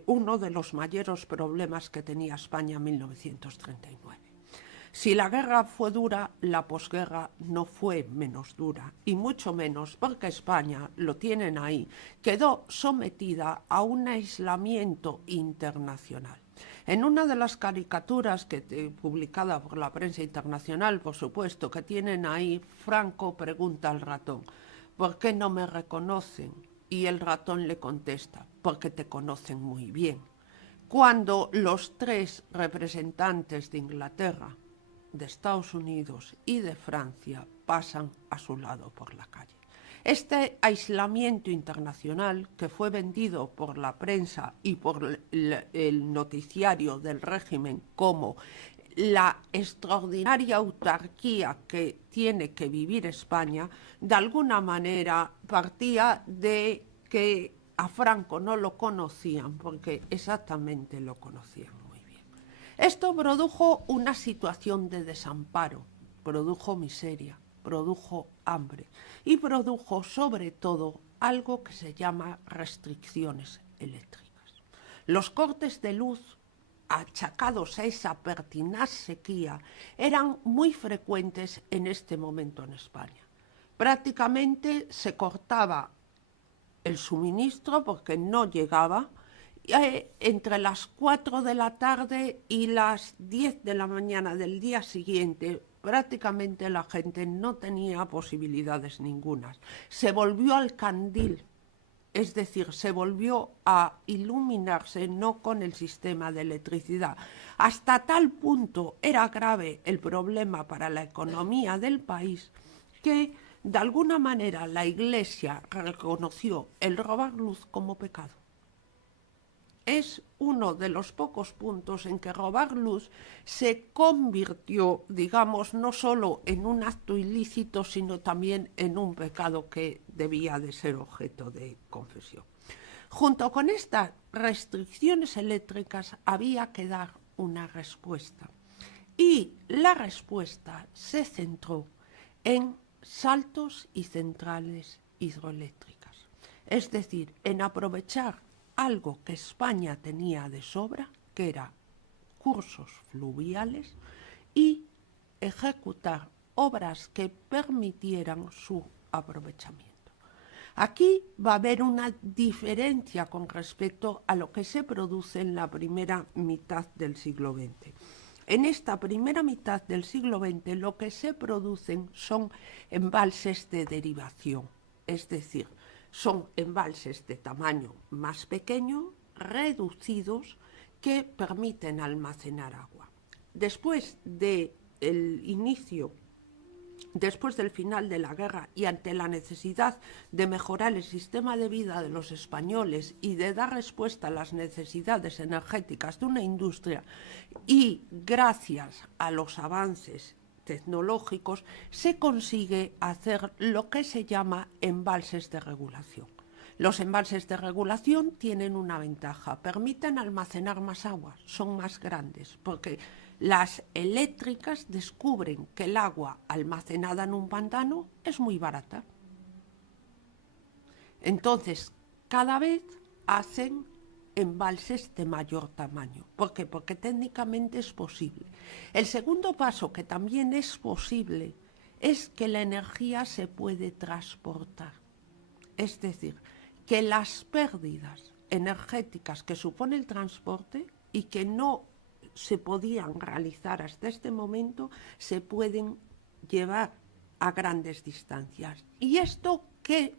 uno de los mayores problemas que tenía España en 1939. Si la guerra fue dura, la posguerra no fue menos dura, y mucho menos porque España, lo tienen ahí, quedó sometida a un aislamiento internacional. En una de las caricaturas publicada por la prensa internacional, por supuesto, que tienen ahí, Franco pregunta al ratón, ¿por qué no me reconocen? Y el ratón le contesta, porque te conocen muy bien. Cuando los 3 representantes de Inglaterra, de Estados Unidos y de Francia pasan a su lado por la calle. Este aislamiento internacional, que fue vendido por la prensa y por el noticiario del régimen como la extraordinaria autarquía que tiene que vivir España, de alguna manera partía de que a Franco no lo conocían, porque exactamente lo conocían. Esto produjo una situación de desamparo, produjo miseria, produjo hambre y produjo sobre todo algo que se llama restricciones eléctricas. Los cortes de luz achacados a esa pertinaz sequía eran muy frecuentes en este momento en España. Prácticamente se cortaba el suministro porque no llegaba entre las 4 de la tarde y las 10 de la mañana del día siguiente. Prácticamente la gente no tenía posibilidades ningunas. Se volvió al candil, es decir, se volvió a iluminarse no con el sistema de electricidad. Hasta tal punto era grave el problema para la economía del país que de alguna manera la Iglesia reconoció el robar luz como pecado. Es uno de los pocos puntos en que robar luz se convirtió, digamos, no solo en un acto ilícito, sino también en un pecado que debía de ser objeto de confesión. Junto con estas restricciones eléctricas había que dar una respuesta. Y la respuesta se centró en saltos y centrales hidroeléctricas. Es decir, en aprovechar algo que España tenía de sobra, que era cursos fluviales, y ejecutar obras que permitieran su aprovechamiento. Aquí va a haber una diferencia con respecto a lo que se produce en la primera mitad del siglo XX. En esta primera mitad del siglo XX lo que se producen son embalses de derivación, es decir, son embalses de tamaño más pequeño, reducidos, que permiten almacenar agua. Después del final de la guerra y ante la necesidad de mejorar el sistema de vida de los españoles y de dar respuesta a las necesidades energéticas de una industria, y gracias a los avances tecnológicos se consigue hacer lo que se llama embalses de regulación. Los embalses de regulación tienen una ventaja, permiten almacenar más agua, son más grandes, porque las eléctricas descubren que el agua almacenada en un pantano es muy barata. Entonces, cada vez hacen embalses de mayor tamaño. ¿Por qué? Porque técnicamente es posible. El segundo paso, que también es posible, es que la energía se puede transportar. Es decir, que las pérdidas energéticas que supone el transporte y que no se podían realizar hasta este momento se pueden llevar a grandes distancias. ¿Y esto qué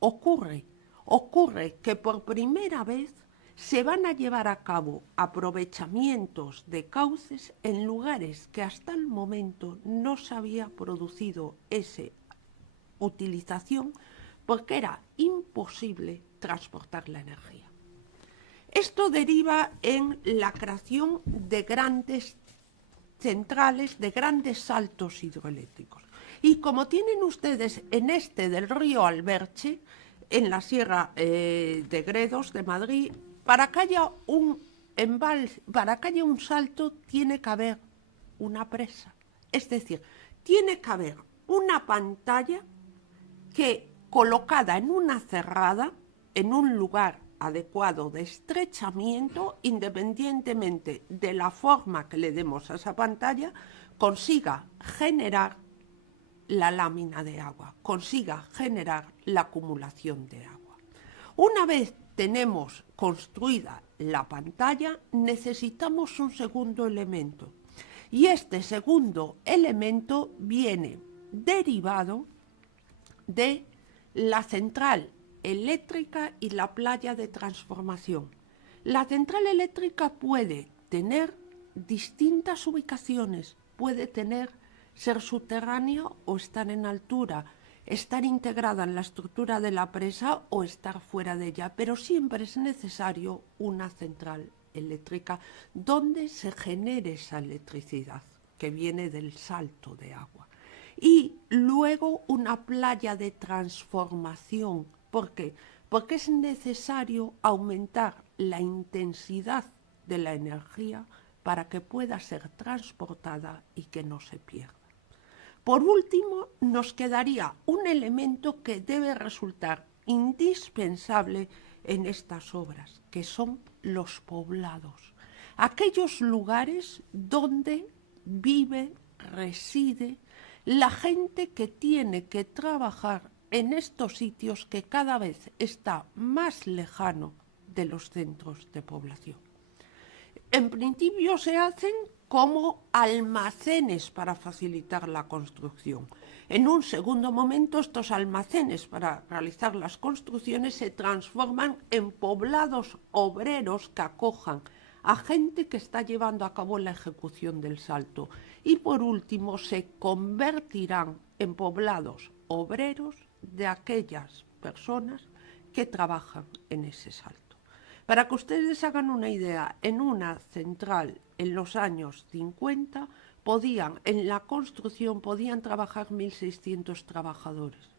ocurre? Ocurre que por primera vez se van a llevar a cabo aprovechamientos de cauces en lugares que hasta el momento no se había producido esa utilización, porque era imposible transportar la energía. Esto deriva en la creación de grandes centrales, de grandes saltos hidroeléctricos. Y como tienen ustedes en este del río Alberche, en la Sierra de Gredos de Madrid, para que haya un embalse, para que haya un salto, tiene que haber una presa. Es decir, tiene que haber una pantalla que, colocada en una cerrada, en un lugar adecuado de estrechamiento, independientemente de la forma que le demos a esa pantalla, consiga generar la lámina de agua, consiga generar la acumulación de agua. Una vez tenemos construida la pantalla, necesitamos un segundo elemento. Y este segundo elemento viene derivado de la central eléctrica y la playa de transformación. La central eléctrica puede tener distintas ubicaciones, puede ser subterránea o estar en altura, estar integrada en la estructura de la presa o estar fuera de ella, pero siempre es necesario una central eléctrica donde se genere esa electricidad que viene del salto de agua. Y luego una playa de transformación. ¿Por qué? Porque es necesario aumentar la intensidad de la energía para que pueda ser transportada y que no se pierda. Por último, nos quedaría un elemento que debe resultar indispensable en estas obras, que son los poblados. Aquellos lugares donde vive, reside la gente que tiene que trabajar en estos sitios que cada vez está más lejano de los centros de población. En principio se hacen como almacenes para facilitar la construcción. En un segundo momento, estos almacenes para realizar las construcciones se transforman en poblados obreros que acojan a gente que está llevando a cabo la ejecución del salto. Y por último, se convertirán en poblados obreros de aquellas personas que trabajan en ese salto. Para que ustedes hagan una idea, en una central en los años 50 en la construcción podían trabajar 1.600 trabajadores.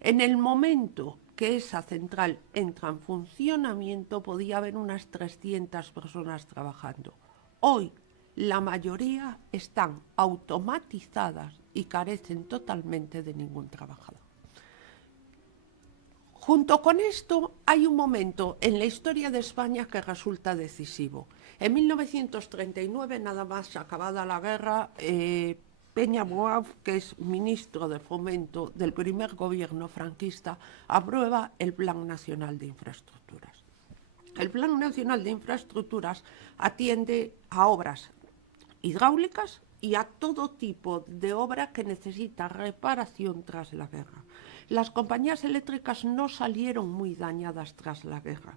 En el momento que esa central entra en funcionamiento podía haber unas 300 personas trabajando. Hoy la mayoría están automatizadas y carecen totalmente de ningún trabajador. Junto con esto hay un momento en la historia de España que resulta decisivo. En 1939, nada más acabada la guerra, Peña Moab, que es ministro de Fomento del primer gobierno franquista, aprueba el Plan Nacional de Infraestructuras. El Plan Nacional de Infraestructuras atiende a obras hidráulicas y a todo tipo de obra que necesita reparación tras la guerra. Las compañías eléctricas no salieron muy dañadas tras la guerra.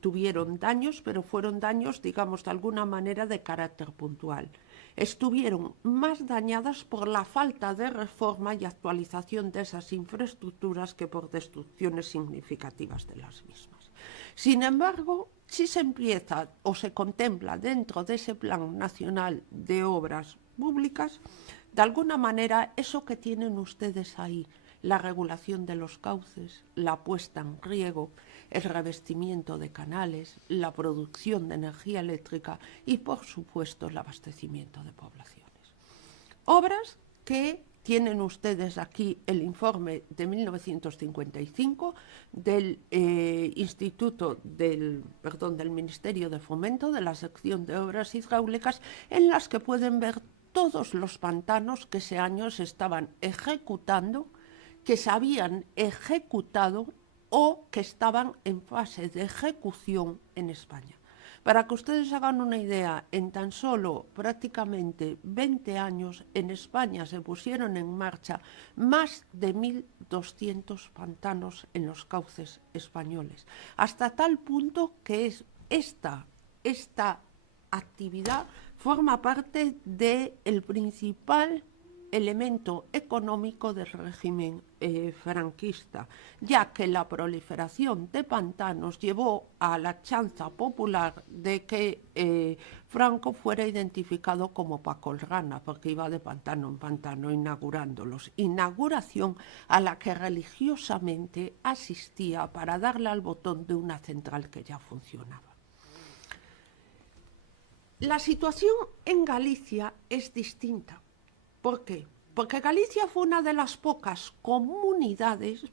Tuvieron daños, pero fueron daños, digamos, de alguna manera de carácter puntual. Estuvieron más dañadas por la falta de reforma y actualización de esas infraestructuras que por destrucciones significativas de las mismas. Sin embargo, si se empieza o se contempla dentro de ese Plan Nacional de Obras Públicas, de alguna manera eso que tienen ustedes ahí, la regulación de los cauces, la puesta en riego, el revestimiento de canales, la producción de energía eléctrica y, por supuesto, el abastecimiento de poblaciones. Obras que tienen ustedes aquí el informe de 1955 del del Ministerio de Fomento, de la sección de obras hidráulicas, en las que pueden ver todos los pantanos que ese año se estaban ejecutando, que se habían ejecutado o que estaban en fase de ejecución en España. Para que ustedes hagan una idea, en tan solo prácticamente 20 años en España se pusieron en marcha más de 1.200 pantanos en los cauces españoles, hasta tal punto que esta actividad forma parte del principal elemento económico del régimen franquista, ya que la proliferación de pantanos llevó a la chanza popular de que Franco fuera identificado como Pacolrana, porque iba de pantano en pantano inaugurándolos, inauguración a la que religiosamente asistía para darle al botón de una central que ya funcionaba. La situación en Galicia es distinta. ¿Por qué? Porque Galicia fue una de las pocas comunidades,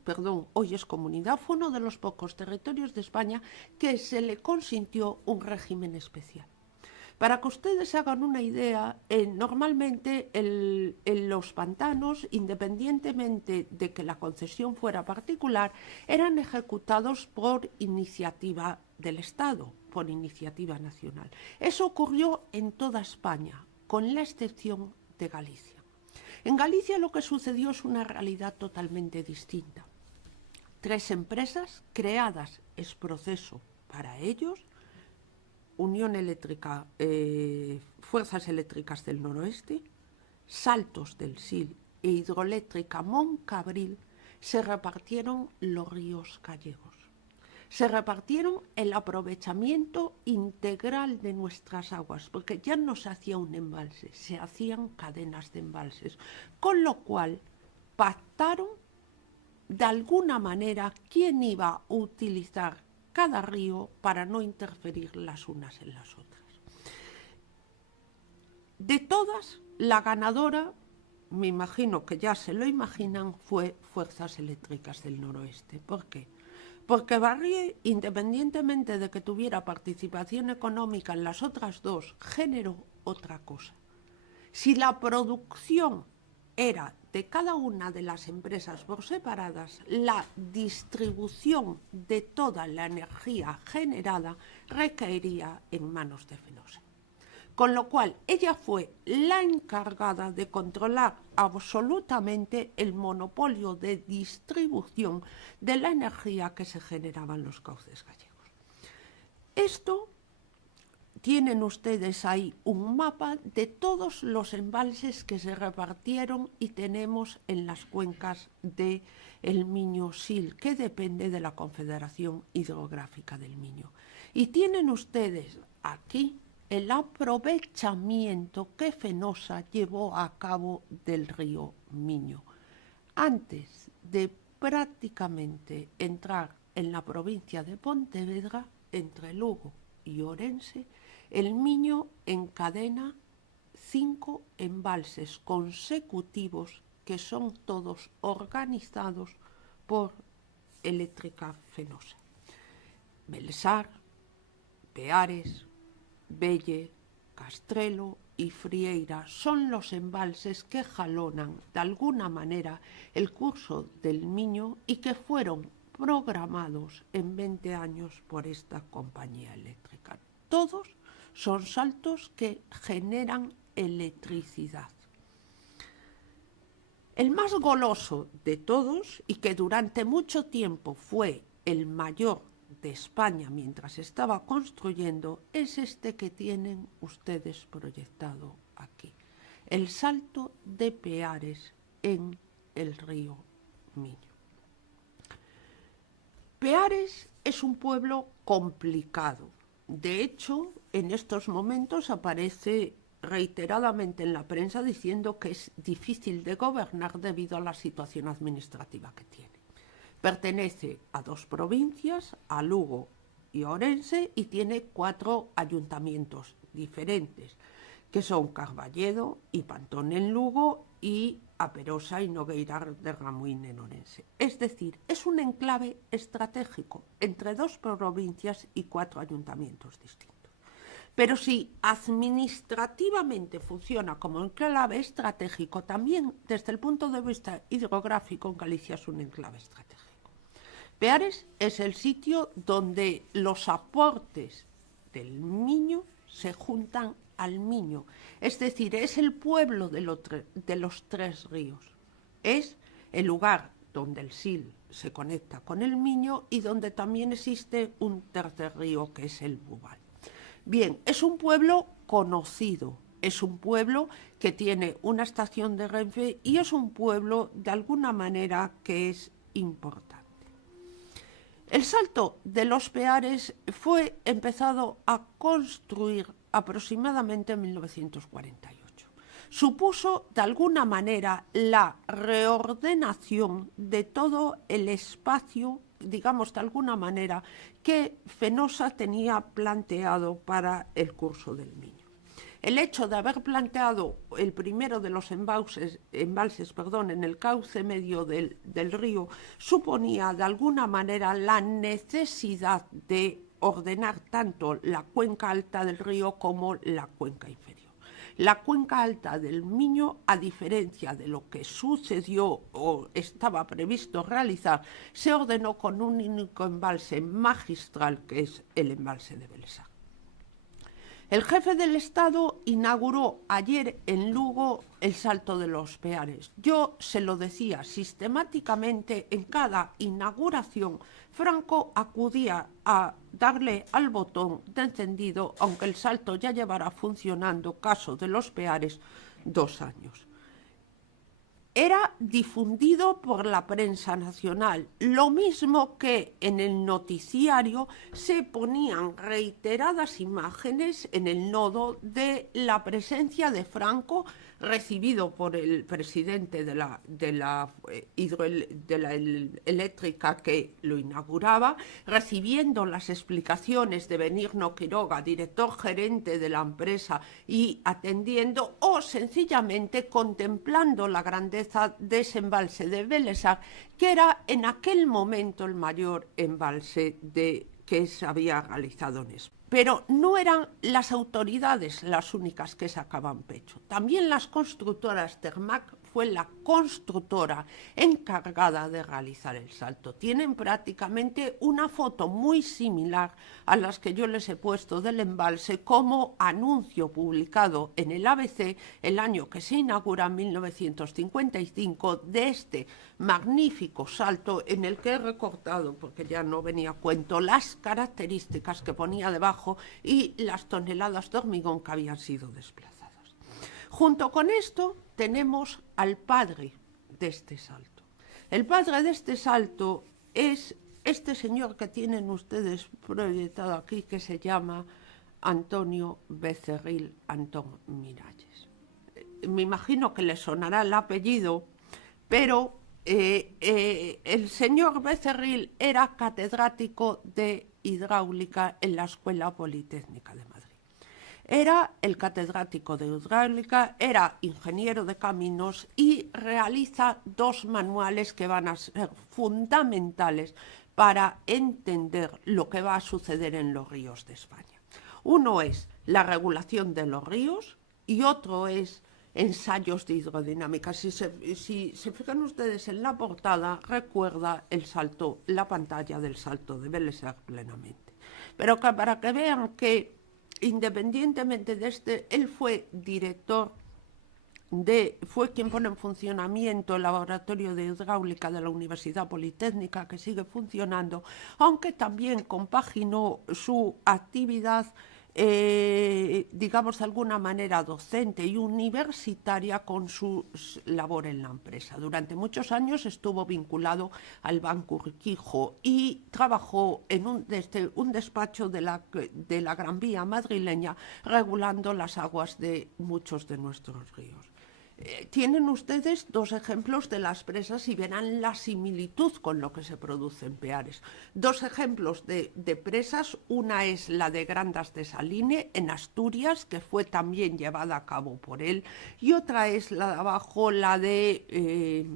hoy es comunidad, fue uno de los pocos territorios de España que se le consintió un régimen especial. Para que ustedes hagan una idea, normalmente en los pantanos, independientemente de que la concesión fuera particular, eran ejecutados por iniciativa del Estado, por iniciativa nacional. Eso ocurrió en toda España, con la excepción de Galicia. En Galicia lo que sucedió es una realidad totalmente distinta. 3 empresas creadas es proceso para ellos, Unión Eléctrica, Fuerzas Eléctricas del Noroeste, Saltos del Sil e Hidroeléctrica Moncabril, se repartieron los ríos gallegos. Se repartieron el aprovechamiento integral de nuestras aguas, porque ya no se hacía un embalse, se hacían cadenas de embalses, con lo cual pactaron de alguna manera quién iba a utilizar cada río para no interferir las unas en las otras. De todas, la ganadora, me imagino que ya se lo imaginan, fue Fuerzas Eléctricas del Noroeste. ¿Por qué? Porque Barrié, independientemente de que tuviera participación económica en las otras dos, generó otra cosa. Si la producción era de cada una de las empresas por separadas, la distribución de toda la energía generada recaería en manos de Fenosa. Con lo cual, ella fue la encargada de controlar absolutamente el monopolio de distribución de la energía que se generaba en los cauces gallegos. Esto tienen ustedes ahí un mapa de todos los embalses que se repartieron y tenemos en las cuencas del Miño-Sil, que depende de la Confederación Hidrográfica del Miño. Y tienen ustedes aquí el aprovechamiento que Fenosa llevó a cabo del río Miño. Antes de prácticamente entrar en la provincia de Pontevedra, entre Lugo y Orense, el Miño encadena 5 embalses consecutivos que son todos organizados por Eléctrica Fenosa. Belesar, Peares, Belle, Castrelo, y Frieira son los embalses que jalonan de alguna manera el curso del Miño y que fueron programados en 20 años por esta compañía eléctrica. Todos son saltos que generan electricidad. El más goloso de todos, y que durante mucho tiempo fue el mayor de España mientras estaba construyendo, es este que tienen ustedes proyectado aquí. El salto de Peares en el río Miño. Peares es un pueblo complicado. De hecho, en estos momentos aparece reiteradamente en la prensa diciendo que es difícil de gobernar debido a la situación administrativa que tiene. Pertenece a 2 provincias, a Lugo y Orense, y tiene 4 ayuntamientos diferentes, que son Carballedo y Pantón en Lugo y Aperosa y Nogueira de Ramuín en Orense. Es decir, es un enclave estratégico entre 2 provincias y 4 ayuntamientos distintos. Pero si administrativamente funciona como enclave estratégico, también desde el punto de vista hidrográfico Galicia es un enclave estratégico. Peares es el sitio donde los aportes del Miño se juntan al Miño, es decir, es el pueblo de los 3 ríos. Es el lugar donde el Sil se conecta con el Miño y donde también existe un tercer río que es el Bubal. Bien, es un pueblo conocido, es un pueblo que tiene una estación de Renfe y es un pueblo de alguna manera que es importante. El salto de los Peares fue empezado a construir aproximadamente en 1948. Supuso de alguna manera la reordenación de todo el espacio, digamos de alguna manera, que Fenosa tenía planteado para el curso del Miño. El hecho de haber planteado el primero de los embalses en el cauce medio del río suponía de alguna manera la necesidad de ordenar tanto la cuenca alta del río como la cuenca inferior. La cuenca alta del Miño, a diferencia de lo que sucedió o estaba previsto realizar, se ordenó con un único embalse magistral, que es el embalse de Belesar. El jefe del Estado inauguró ayer en Lugo el salto de los Peares. Yo se lo decía sistemáticamente en cada inauguración. Franco acudía a darle al botón de encendido, aunque el salto ya llevará funcionando, caso de los Peares, 2 años. Era difundido por la prensa nacional, lo mismo que en el noticiario se ponían reiteradas imágenes en el nodo de la presencia de Franco, recibido por el presidente de la eléctrica que lo inauguraba, recibiendo las explicaciones de Benigno Quiroga, director gerente de la empresa, y atendiendo o sencillamente contemplando la grandeza de ese embalse de Belesar, que era en aquel momento el mayor embalse que se había realizado en España. Pero no eran las autoridades las únicas que sacaban pecho. También las constructoras. Termac fue la constructora encargada de realizar el salto. Tienen prácticamente una foto muy similar a las que yo les he puesto del embalse como anuncio publicado en el ABC el año que se inaugura, en 1955, de este magnífico salto, en el que he recortado, porque ya no venía a cuento, las características que ponía debajo y las toneladas de hormigón que habían sido desplazadas. Junto con esto tenemos al padre de este salto. El padre de este salto es este señor que tienen ustedes proyectado aquí, que se llama Antonio Becerril Antón Miralles. Me imagino que le sonará el apellido, pero el señor Becerril era catedrático de hidráulica en la Escuela Politécnica de Madrid. Era el catedrático de hidráulica, era ingeniero de caminos y realiza 2 manuales que van a ser fundamentales para entender lo que va a suceder en los ríos de España. Uno es la regulación de los ríos y otro es ensayos de hidrodinámica. Si se fijan ustedes en la portada, recuerda la pantalla del salto de Bellesar plenamente. Pero para que vean que, independientemente de él fue director fue quien pone en funcionamiento el laboratorio de hidráulica de la Universidad Politécnica, que sigue funcionando, aunque también compaginó su actividad, digamos de alguna manera docente y universitaria, con su labor en la empresa. Durante muchos años estuvo vinculado al Banco Urquijo y trabajó desde un despacho de la Gran Vía madrileña, regulando las aguas de muchos de nuestros ríos. Tienen ustedes dos ejemplos de las presas y verán la similitud con lo que se produce en Peares. Dos ejemplos de presas, una es la de Grandas de Saline, en Asturias, que fue también llevada a cabo por él, y otra es la de abajo, la de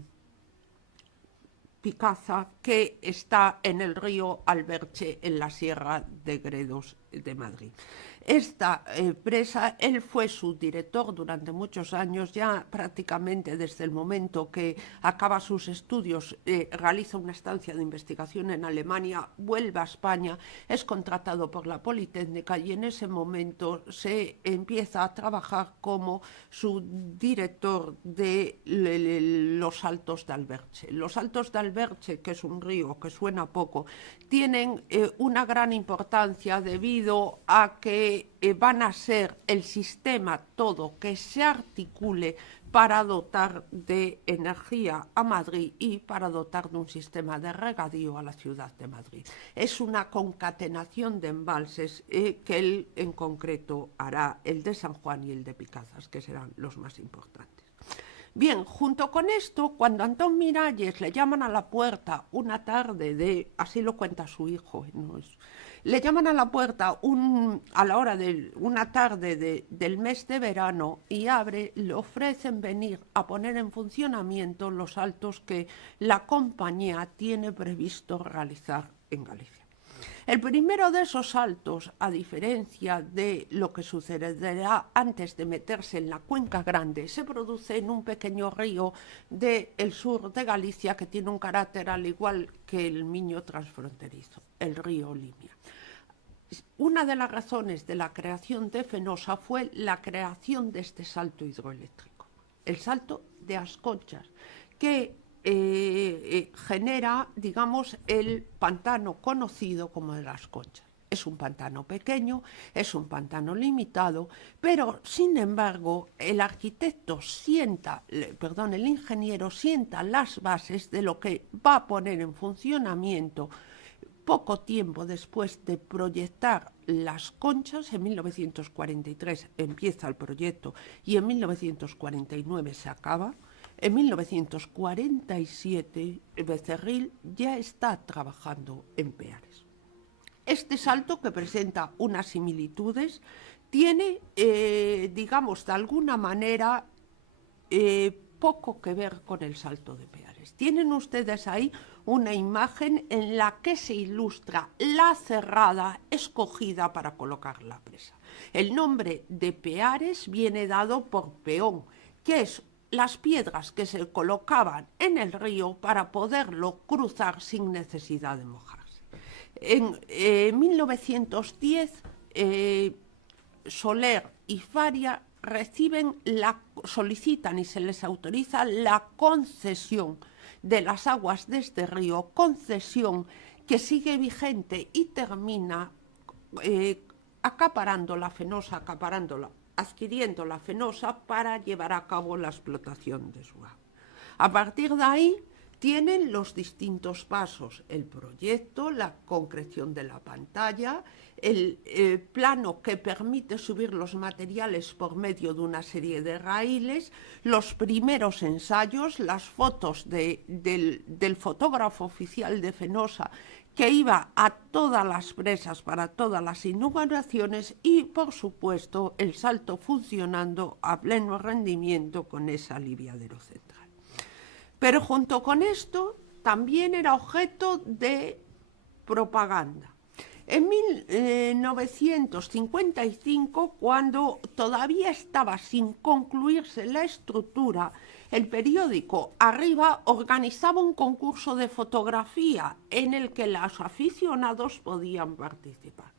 Picaza, que está en el río Alberche, en la Sierra de Gredos de Madrid. Esta presa, él fue su director durante muchos años, ya prácticamente desde el momento que acaba sus estudios, realiza una estancia de investigación en Alemania, vuelve a España, es contratado por la Politécnica y en ese momento se empieza a trabajar como su director de los Altos de Alberche. Los Altos de Alberche, que es un río que suena poco, tienen una gran importancia debido a que van a ser el sistema todo que se articule para dotar de energía a Madrid y para dotar de un sistema de regadío a la ciudad de Madrid. Es una concatenación de embalses que él en concreto hará, el de San Juan y el de Picazas, que serán los más importantes. Bien, junto con esto, cuando Antón Miralles le llaman a la puerta una tarde así lo cuenta su hijo, le llaman a la puerta a la hora de una tarde del mes de verano y abre, le ofrecen venir a poner en funcionamiento los saltos que la compañía tiene previsto realizar en Galicia. El primero de esos saltos, a diferencia de lo que sucederá antes de meterse en la Cuenca Grande, se produce en un pequeño río del sur de Galicia que tiene un carácter al igual que el Miño transfronterizo, el río Limia. Una de las razones de la creación de Fenosa fue la creación de este salto hidroeléctrico, el salto de As Conchas, que genera, digamos, el pantano conocido como de Las Conchas. Es un pantano pequeño, es un pantano limitado, pero sin embargo el ingeniero sienta las bases de lo que va a poner en funcionamiento poco tiempo después de proyectar Las Conchas. En 1943 empieza el proyecto y en 1949 se acaba. En 1947 Becerril ya está trabajando en Peares. Este salto, que presenta unas similitudes, tiene, digamos, de alguna manera poco que ver con el salto de Peares. Tienen ustedes ahí una imagen en la que se ilustra la cerrada escogida para colocar la presa. El nombre de Peares viene dado por peón, que es las piedras que se colocaban en el río para poderlo cruzar sin necesidad de mojarse. En 1910, Soler y Faria solicitan y se les autoriza la concesión de las aguas de este río, concesión que sigue vigente y termina acaparando la Fenosa, adquiriendo la Fenosa para llevar a cabo la explotación de su agua. A partir de ahí tienen los distintos pasos: el proyecto, la concreción de la pantalla, el plano que permite subir los materiales por medio de una serie de raíles, los primeros ensayos, las fotos del fotógrafo oficial de Fenosa, que iba a todas las presas para todas las inauguraciones, y por supuesto el salto funcionando a pleno rendimiento con ese aliviadero central. Pero junto con esto también era objeto de propaganda. En 1955, cuando todavía estaba sin concluirse la estructura, el periódico Arriba organizaba un concurso de fotografía en el que los aficionados podían participar.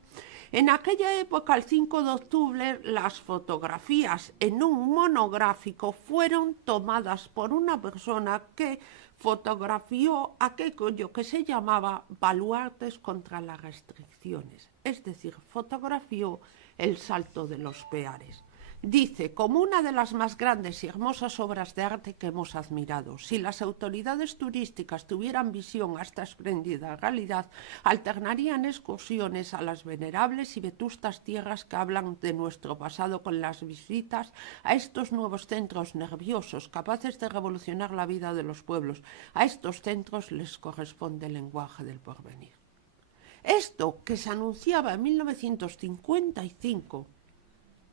En aquella época, el 5 de octubre, las fotografías en un monográfico fueron tomadas por una persona que fotografió aquello que se llamaba baluartes contra las restricciones, es decir, fotografió el Salto de los Peares. Dice, como una de las más grandes y hermosas obras de arte que hemos admirado, si las autoridades turísticas tuvieran visión a esta espléndida realidad, alternarían excursiones a las venerables y vetustas tierras que hablan de nuestro pasado con las visitas a estos nuevos centros nerviosos capaces de revolucionar la vida de los pueblos. A estos centros les corresponde el lenguaje del porvenir. Esto que se anunciaba en 1955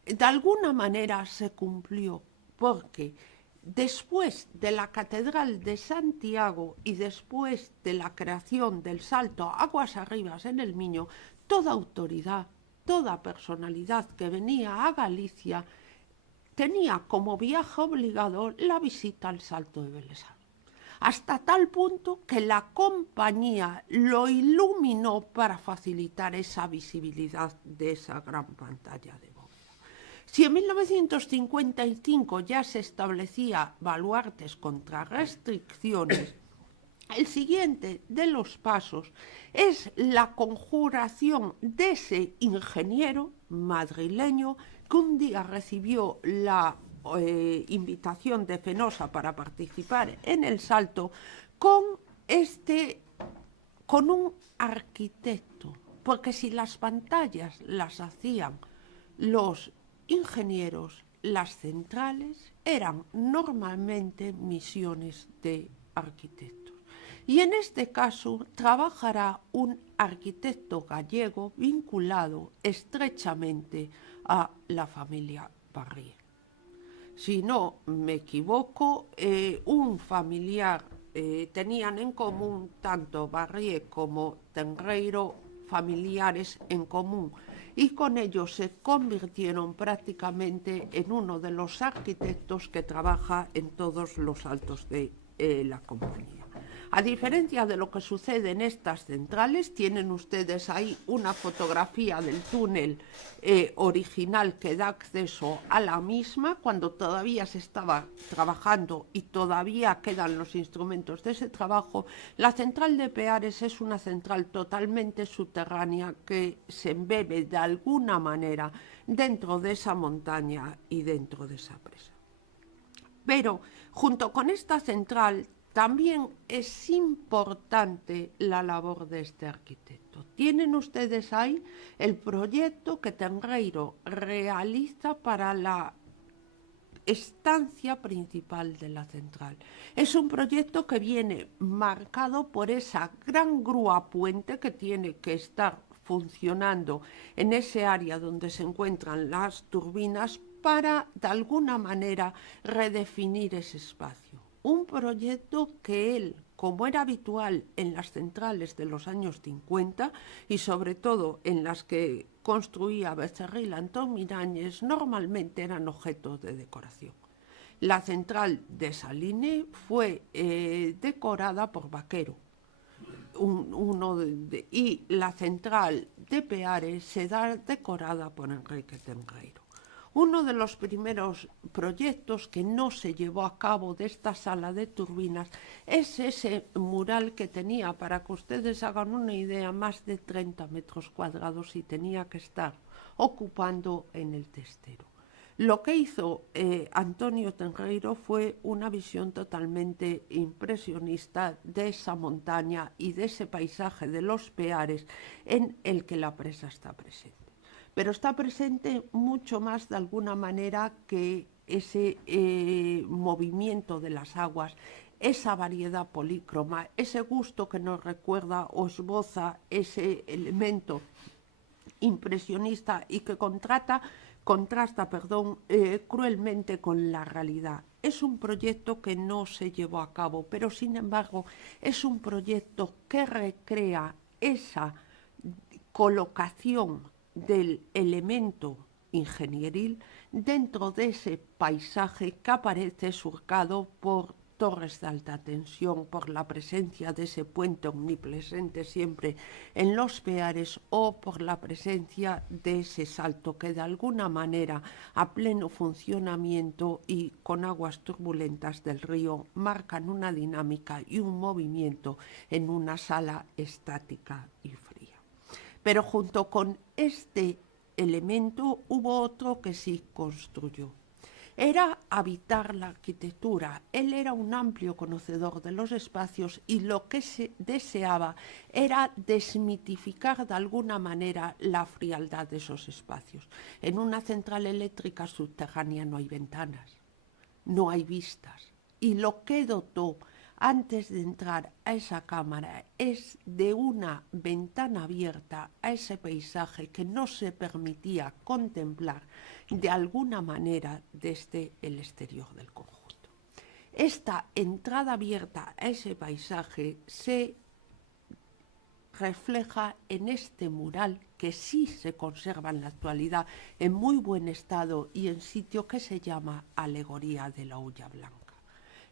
de alguna manera se cumplió, porque después de la Catedral de Santiago y después de la creación del Salto aguas arriba en el Miño, toda autoridad, toda personalidad que venía a Galicia tenía como viaje obligado la visita al Salto de Belesar. Hasta tal punto que la compañía lo iluminó para facilitar esa visibilidad de esa gran pantalla de bóveda. Si en 1955 ya se establecía baluartes contra restricciones, el siguiente de los pasos es la conjuración de ese ingeniero madrileño que un día recibió la invitación de Fenosa para participar en el Salto con un arquitecto, porque si las pantallas las hacían los ingenieros, las centrales eran normalmente misiones de arquitectos. Y en este caso trabajará un arquitecto gallego vinculado estrechamente a la familia Barrié. Si no me equivoco, un familiar tenían en común tanto Barrié como Tenreiro, familiares en común, y con ello se convirtieron prácticamente en uno de los arquitectos que trabaja en todos los saltos de la compañía. A diferencia de lo que sucede en estas centrales, tienen ustedes ahí una fotografía del túnel original que da acceso a la misma, cuando todavía se estaba trabajando y todavía quedan los instrumentos de ese trabajo. La central de Peares es una central totalmente subterránea que se embebe de alguna manera dentro de esa montaña y dentro de esa presa. Pero junto con esta central también es importante la labor de este arquitecto. Tienen ustedes ahí el proyecto que Tenreiro realiza para la estancia principal de la central. Es un proyecto que viene marcado por esa gran grúa puente que tiene que estar funcionando en ese área donde se encuentran las turbinas para, de alguna manera, redefinir ese espacio. Un proyecto que él, como era habitual en las centrales de los años 50 y sobre todo en las que construía Becerril Antón Miráñez, normalmente eran objetos de decoración. La central de Saline fue decorada por Vaquero, y la central de Peares se da decorada por Enrique Tenreiro. Uno de los primeros proyectos que no se llevó a cabo de esta sala de turbinas es ese mural que tenía, para que ustedes hagan una idea, más de 30 metros cuadrados y tenía que estar ocupando en el testero. Lo que hizo Antonio Tenreiro fue una visión totalmente impresionista de esa montaña y de ese paisaje de los Peares en el que la presa está presente. Pero está presente mucho más de alguna manera que ese movimiento de las aguas, esa variedad polícroma, ese gusto que nos recuerda o esboza ese elemento impresionista y que contrasta cruelmente con la realidad. Es un proyecto que no se llevó a cabo, pero sin embargo es un proyecto que recrea esa colocación del elemento ingenieril dentro de ese paisaje que aparece surcado por torres de alta tensión, por la presencia de ese puente omnipresente siempre en los Peares o por la presencia de ese salto que de alguna manera a pleno funcionamiento y con aguas turbulentas del río marcan una dinámica y un movimiento en una sala estática y fría. Pero junto con este elemento hubo otro que sí construyó. Era habitar la arquitectura. Él era un amplio conocedor de los espacios y lo que se deseaba era desmitificar de alguna manera la frialdad de esos espacios. En una central eléctrica subterránea no hay ventanas, no hay vistas. Y lo que dotó antes de entrar a esa cámara es de una ventana abierta a ese paisaje que no se permitía contemplar de alguna manera desde el exterior del conjunto. Esta entrada abierta a ese paisaje se refleja en este mural que sí se conserva en la actualidad en muy buen estado y en sitio que se llama Alegoría de la Hulla Blanca.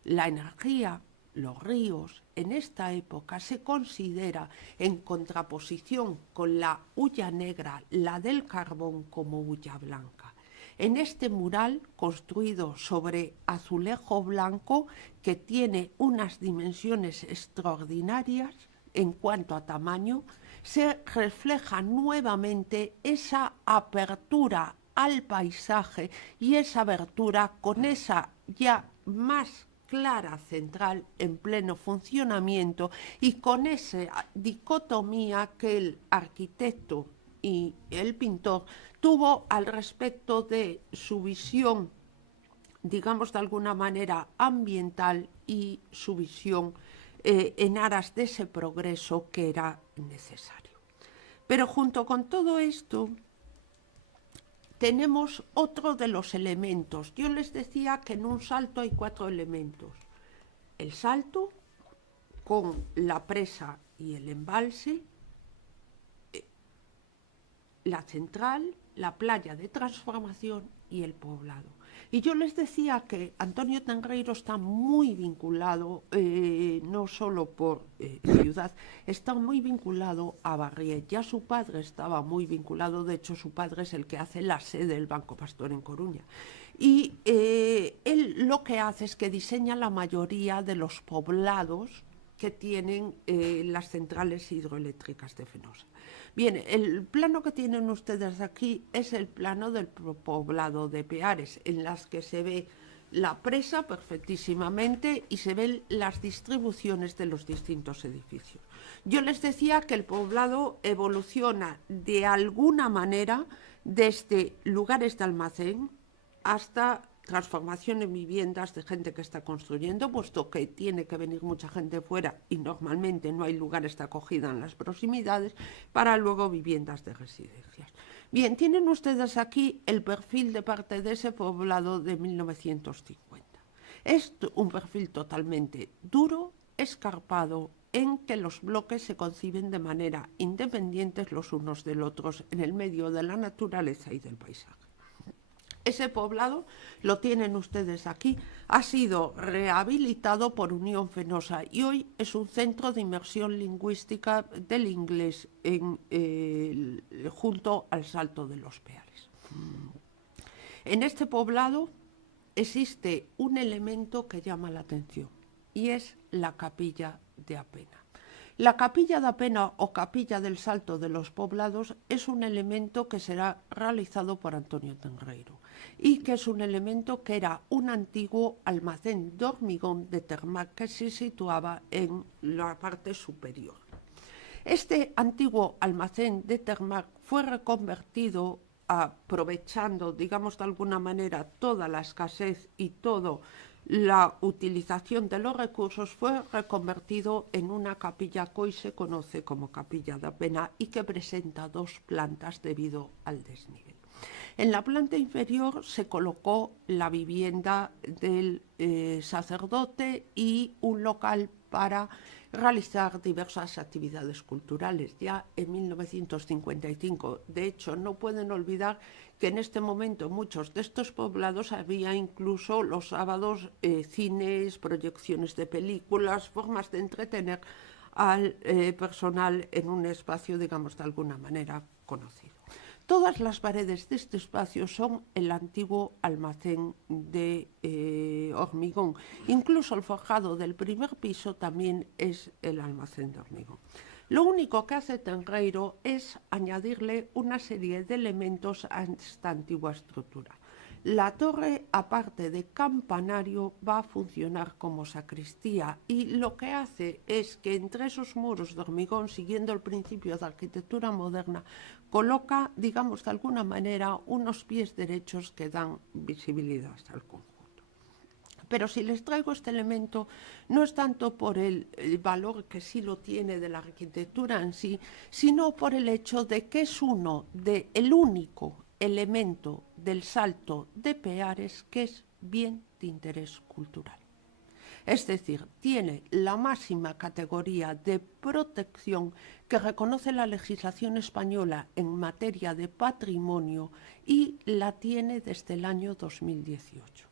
La energía, los ríos, en esta época se considera en contraposición con la hulla negra, la del carbón, como hulla blanca. En este mural, construido sobre azulejo blanco, que tiene unas dimensiones extraordinarias en cuanto a tamaño, se refleja nuevamente esa apertura al paisaje y esa abertura con esa ya más clara central en pleno funcionamiento y con esa dicotomía que el arquitecto y el pintor tuvo al respecto de su visión, digamos de alguna manera ambiental y su visión en aras de ese progreso que era necesario. Pero junto con todo esto tenemos otro de los elementos. Yo les decía que en un salto hay 4 elementos. El salto con la presa y el embalse, la central, la playa de transformación y el poblado. Y yo les decía que Antonio Tenreiro está muy vinculado, no solo por ciudad, está muy vinculado a Barriet. Ya su padre estaba muy vinculado, de hecho su padre es el que hace la sede del Banco Pastor en Coruña. Y él lo que hace es que diseña la mayoría de los poblados que tienen las centrales hidroeléctricas de Fenosa. Bien, el plano que tienen ustedes aquí es el plano del poblado de Peares, en las que se ve la presa perfectísimamente y se ven las distribuciones de los distintos edificios. Yo les decía que el poblado evoluciona de alguna manera desde lugares de almacén hasta transformación en viviendas de gente que está construyendo, puesto que tiene que venir mucha gente fuera y normalmente no hay lugares de acogida en las proximidades, para luego viviendas de residencias. Bien, tienen ustedes aquí el perfil de parte de ese poblado de 1950. Es un perfil totalmente duro, escarpado, en que los bloques se conciben de manera independientes los unos de los otros en el medio de la naturaleza y del paisaje. Ese poblado, lo tienen ustedes aquí, ha sido rehabilitado por Unión Fenosa y hoy es un centro de inmersión lingüística del inglés junto al Salto de los Peares. En este poblado existe un elemento que llama la atención y es la capilla de Apena. La capilla de Apena o capilla del Salto de los Poblados es un elemento que será realizado por Antonio Tenreiro y que es un elemento que era un antiguo almacén de hormigón de Termac que se situaba en la parte superior. Este antiguo almacén de Termac fue reconvertido aprovechando, digamos de alguna manera, toda la escasez y toda la utilización de los recursos, fue reconvertido en una capilla que hoy se conoce como Capilla de Apena y que presenta 2 plantas debido al desnivel. En la planta inferior se colocó la vivienda del sacerdote y un local para realizar diversas actividades culturales, ya en 1955. De hecho, no pueden olvidar que en este momento en muchos de estos poblados había incluso los sábados cines, proyecciones de películas, formas de entretener al personal en un espacio, digamos, de alguna manera conocido. Todas las paredes de este espacio son el antiguo almacén de hormigón. Incluso el forjado del primer piso también es el almacén de hormigón. Lo único que hace Tenreiro es añadirle una serie de elementos a esta antigua estructura. La torre, aparte de campanario, va a funcionar como sacristía y lo que hace es que entre esos muros de hormigón, siguiendo el principio de arquitectura moderna, coloca, digamos de alguna manera, unos pies derechos que dan visibilidad al conjunto. Pero si les traigo este elemento, no es tanto por el valor que sí lo tiene de la arquitectura en sí, sino por el hecho de que es el único elemento del Salto de Peares que es bien de interés cultural. Es decir, tiene la máxima categoría de protección que reconoce la legislación española en materia de patrimonio y la tiene desde el año 2018.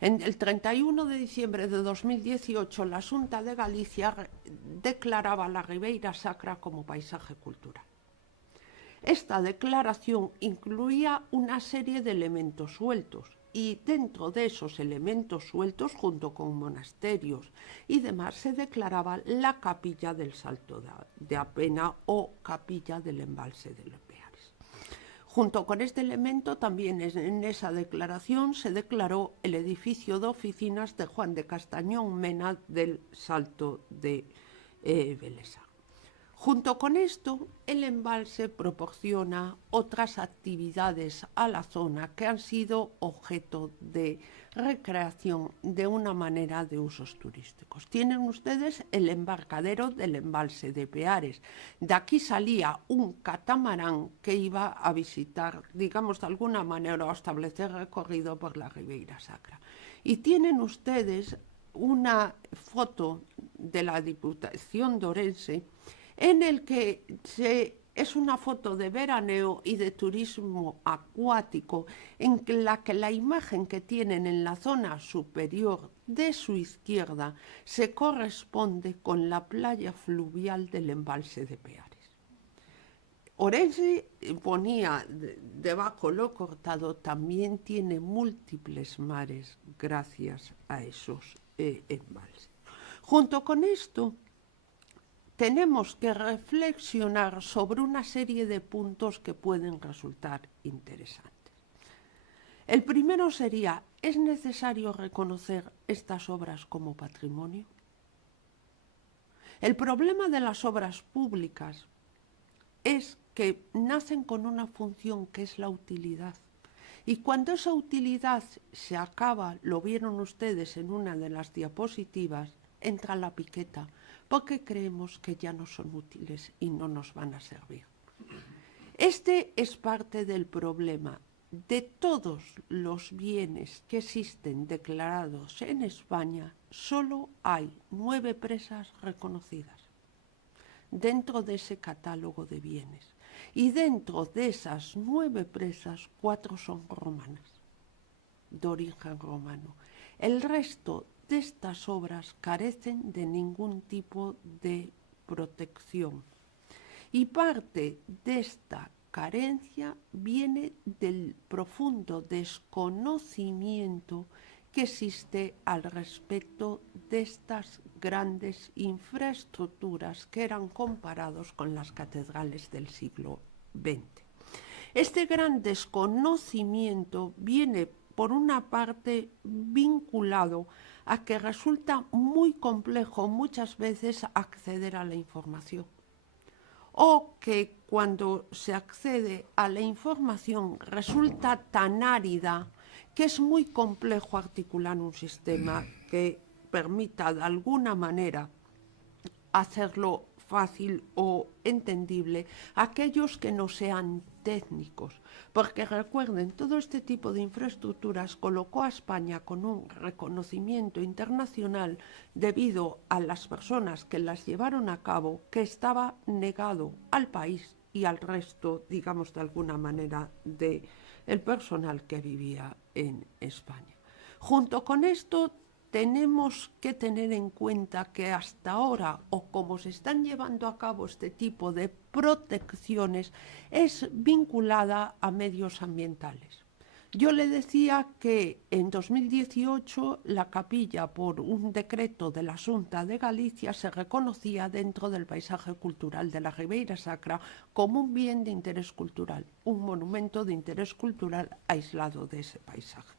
En el 31 de diciembre de 2018, la Xunta de Galicia declaraba la Ribeira Sacra como paisaje cultural. Esta declaración incluía una serie de elementos sueltos y dentro de esos elementos sueltos, junto con monasterios y demás, se declaraba la capilla del Salto de Apena o capilla del embalse de los Peares. Junto con este elemento, también en esa declaración se declaró el edificio de oficinas de Juan de Castañón Mena del Salto de Belesa. Junto con esto, el embalse proporciona otras actividades a la zona que han sido objeto de recreación de una manera de usos turísticos. Tienen ustedes el embarcadero del embalse de Peares. De aquí salía un catamarán que iba a visitar, digamos de alguna manera, o a establecer recorrido por la Ribeira Sacra. Y tienen ustedes una foto de la Diputación de Ourense en el que es una foto de veraneo y de turismo acuático, en la que la imagen que tienen en la zona superior de su izquierda se corresponde con la playa fluvial del embalse de Peares. Ourense ponía debajo lo cortado, también tiene múltiples mares gracias a esos embalses. Junto con esto, tenemos que reflexionar sobre una serie de puntos que pueden resultar interesantes. El primero sería, ¿es necesario reconocer estas obras como patrimonio? El problema de las obras públicas es que nacen con una función que es la utilidad. Y cuando esa utilidad se acaba, lo vieron ustedes en una de las diapositivas, entra la piqueta, porque creemos que ya no son útiles y no nos van a servir. Este es parte del problema. De todos los bienes que existen declarados en España, solo hay 9 presas reconocidas dentro de ese catálogo de bienes. Y dentro de esas 9 presas, 4 son romanas, de origen romano. El resto de estas obras carecen de ningún tipo de protección. Y parte de esta carencia viene del profundo desconocimiento que existe al respecto de estas grandes infraestructuras que eran comparados con las catedrales del siglo XX. Este gran desconocimiento viene, por una parte, vinculado a que resulta muy complejo muchas veces acceder a la información, o que cuando se accede a la información resulta tan árida que es muy complejo articular un sistema que permita de alguna manera hacerlo fácil o entendible a aquellos que no sean técnicos. Porque recuerden, todo este tipo de infraestructuras colocó a España con un reconocimiento internacional debido a las personas que las llevaron a cabo, que estaba negado al país y al resto, digamos de alguna manera, del personal que vivía en España. Junto con esto, tenemos que tener en cuenta que hasta ahora, o como se están llevando a cabo este tipo de protecciones, es vinculada a medios ambientales. Yo le decía que en 2018 la capilla, por un decreto de la Xunta de Galicia, se reconocía dentro del paisaje cultural de la Ribeira Sacra como un bien de interés cultural, un monumento de interés cultural aislado de ese paisaje.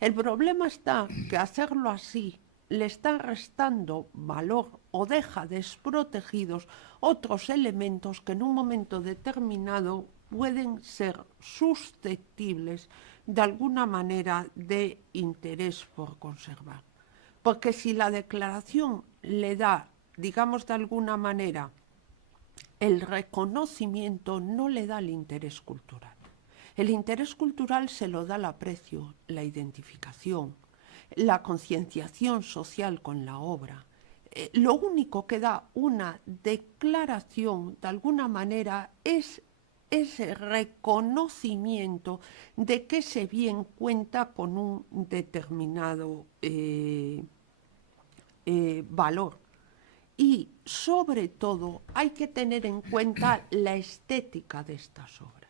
El problema está que hacerlo así le está restando valor o deja desprotegidos otros elementos que en un momento determinado pueden ser susceptibles de alguna manera de interés por conservar. Porque si la declaración le da, digamos de alguna manera, el reconocimiento, no le da el interés cultural. El interés cultural se lo da el aprecio, la identificación, la concienciación social con la obra. Lo único que da una declaración, de alguna manera, es ese reconocimiento de que ese bien cuenta con un determinado valor. Y, sobre todo, hay que tener en cuenta la estética de estas obras.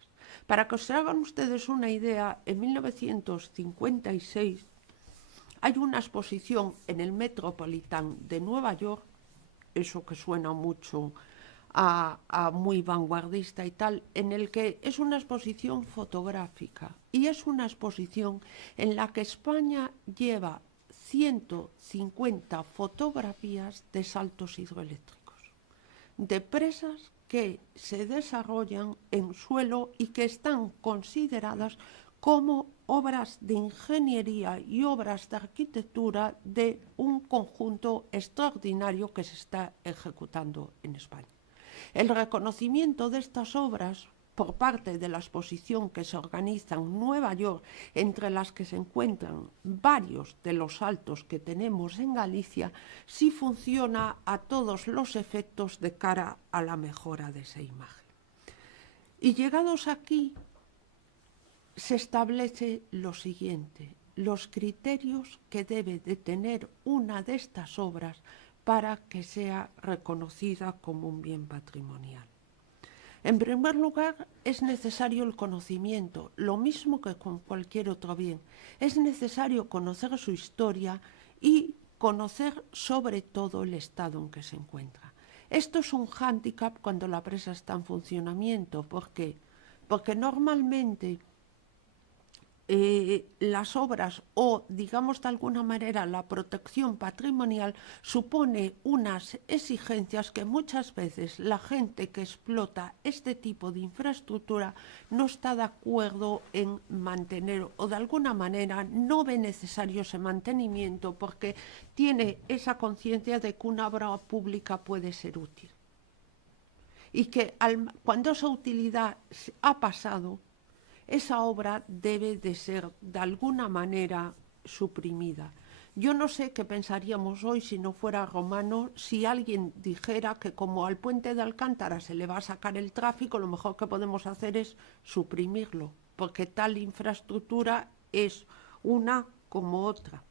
Para que os hagan ustedes una idea, en 1956 hay una exposición en el Metropolitan de Nueva York, eso que suena mucho a muy vanguardista y tal, en el que es una exposición fotográfica y es una exposición en la que España lleva 150 fotografías de saltos hidroeléctricos, de presas que se desarrollan en suelo y que están consideradas como obras de ingeniería y obras de arquitectura de un conjunto extraordinario que se está ejecutando en España. El reconocimiento de estas obras por parte de la exposición que se organiza en Nueva York, entre las que se encuentran varios de los saltos que tenemos en Galicia, sí funciona a todos los efectos de cara a la mejora de esa imagen. Y llegados aquí, se establece lo siguiente: los criterios que debe de tener una de estas obras para que sea reconocida como un bien patrimonial. En primer lugar, es necesario el conocimiento, lo mismo que con cualquier otro bien. Es necesario conocer su historia y conocer sobre todo el estado en que se encuentra. Esto es un hándicap cuando la presa está en funcionamiento. ¿Por qué? Porque normalmente las obras o, digamos de alguna manera, la protección patrimonial supone unas exigencias que muchas veces la gente que explota este tipo de infraestructura no está de acuerdo en mantener, o de alguna manera no ve necesario ese mantenimiento porque tiene esa conciencia de que una obra pública puede ser útil y que cuando esa utilidad ha pasado, esa obra debe de ser de alguna manera suprimida. Yo no sé qué pensaríamos hoy si no fuera romano, si alguien dijera que como al puente de Alcántara se le va a sacar el tráfico, lo mejor que podemos hacer es suprimirlo, porque tal infraestructura es una como otra.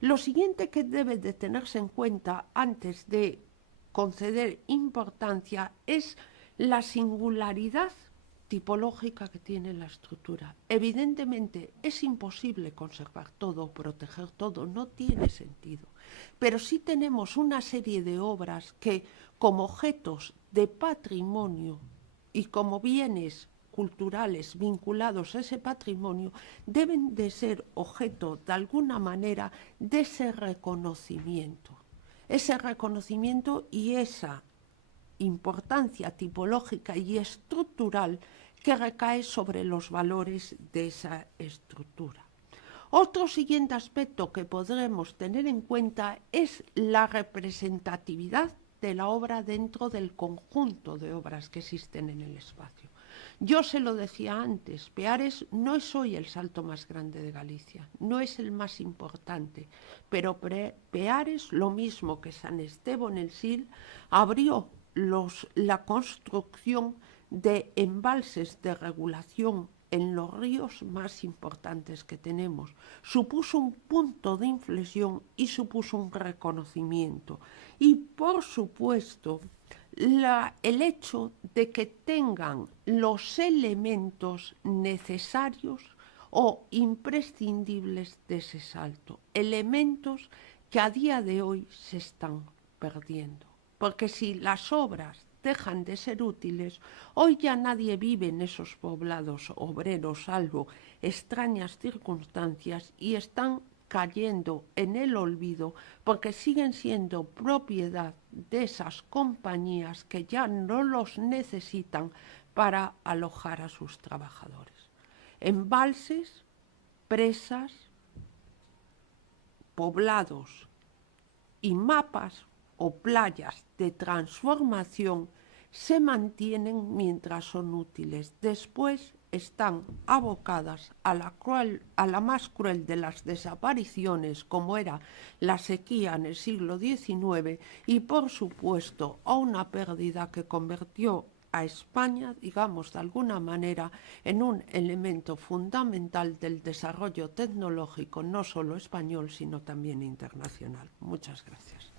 Lo siguiente que debe de tenerse en cuenta antes de conceder importancia es la singularidad tipológica que tiene la estructura. Evidentemente es imposible conservar todo, proteger todo, no tiene sentido. Pero sí tenemos una serie de obras que, como objetos de patrimonio y como bienes culturales vinculados a ese patrimonio, deben de ser objeto de alguna manera de ese reconocimiento. Ese reconocimiento y esa importancia tipológica y estructural que recae sobre los valores de esa estructura. Otro siguiente aspecto que podremos tener en cuenta es la representatividad de la obra dentro del conjunto de obras que existen en el espacio. Yo se lo decía antes, Peares no es hoy el salto más grande de Galicia, no es el más importante, pero Peares, lo mismo que San Esteban el Sil, abrió la construcción de embalses de regulación en los ríos más importantes que tenemos. Supuso un punto de inflexión y supuso un reconocimiento. Y, por supuesto, el hecho de que tengan los elementos necesarios o imprescindibles de ese salto, elementos que a día de hoy se están perdiendo. Porque si las obras dejan de ser útiles, hoy ya nadie vive en esos poblados obreros, salvo extrañas circunstancias, y están cayendo en el olvido porque siguen siendo propiedad de esas compañías que ya no los necesitan para alojar a sus trabajadores. Embalses, presas, poblados y mapas o playas de transformación se mantienen mientras son útiles. Después están abocadas a la más cruel de las desapariciones, como era la sequía en el siglo XIX, y por supuesto a una pérdida que convirtió a España, digamos de alguna manera, en un elemento fundamental del desarrollo tecnológico, no solo español, sino también internacional. Muchas gracias.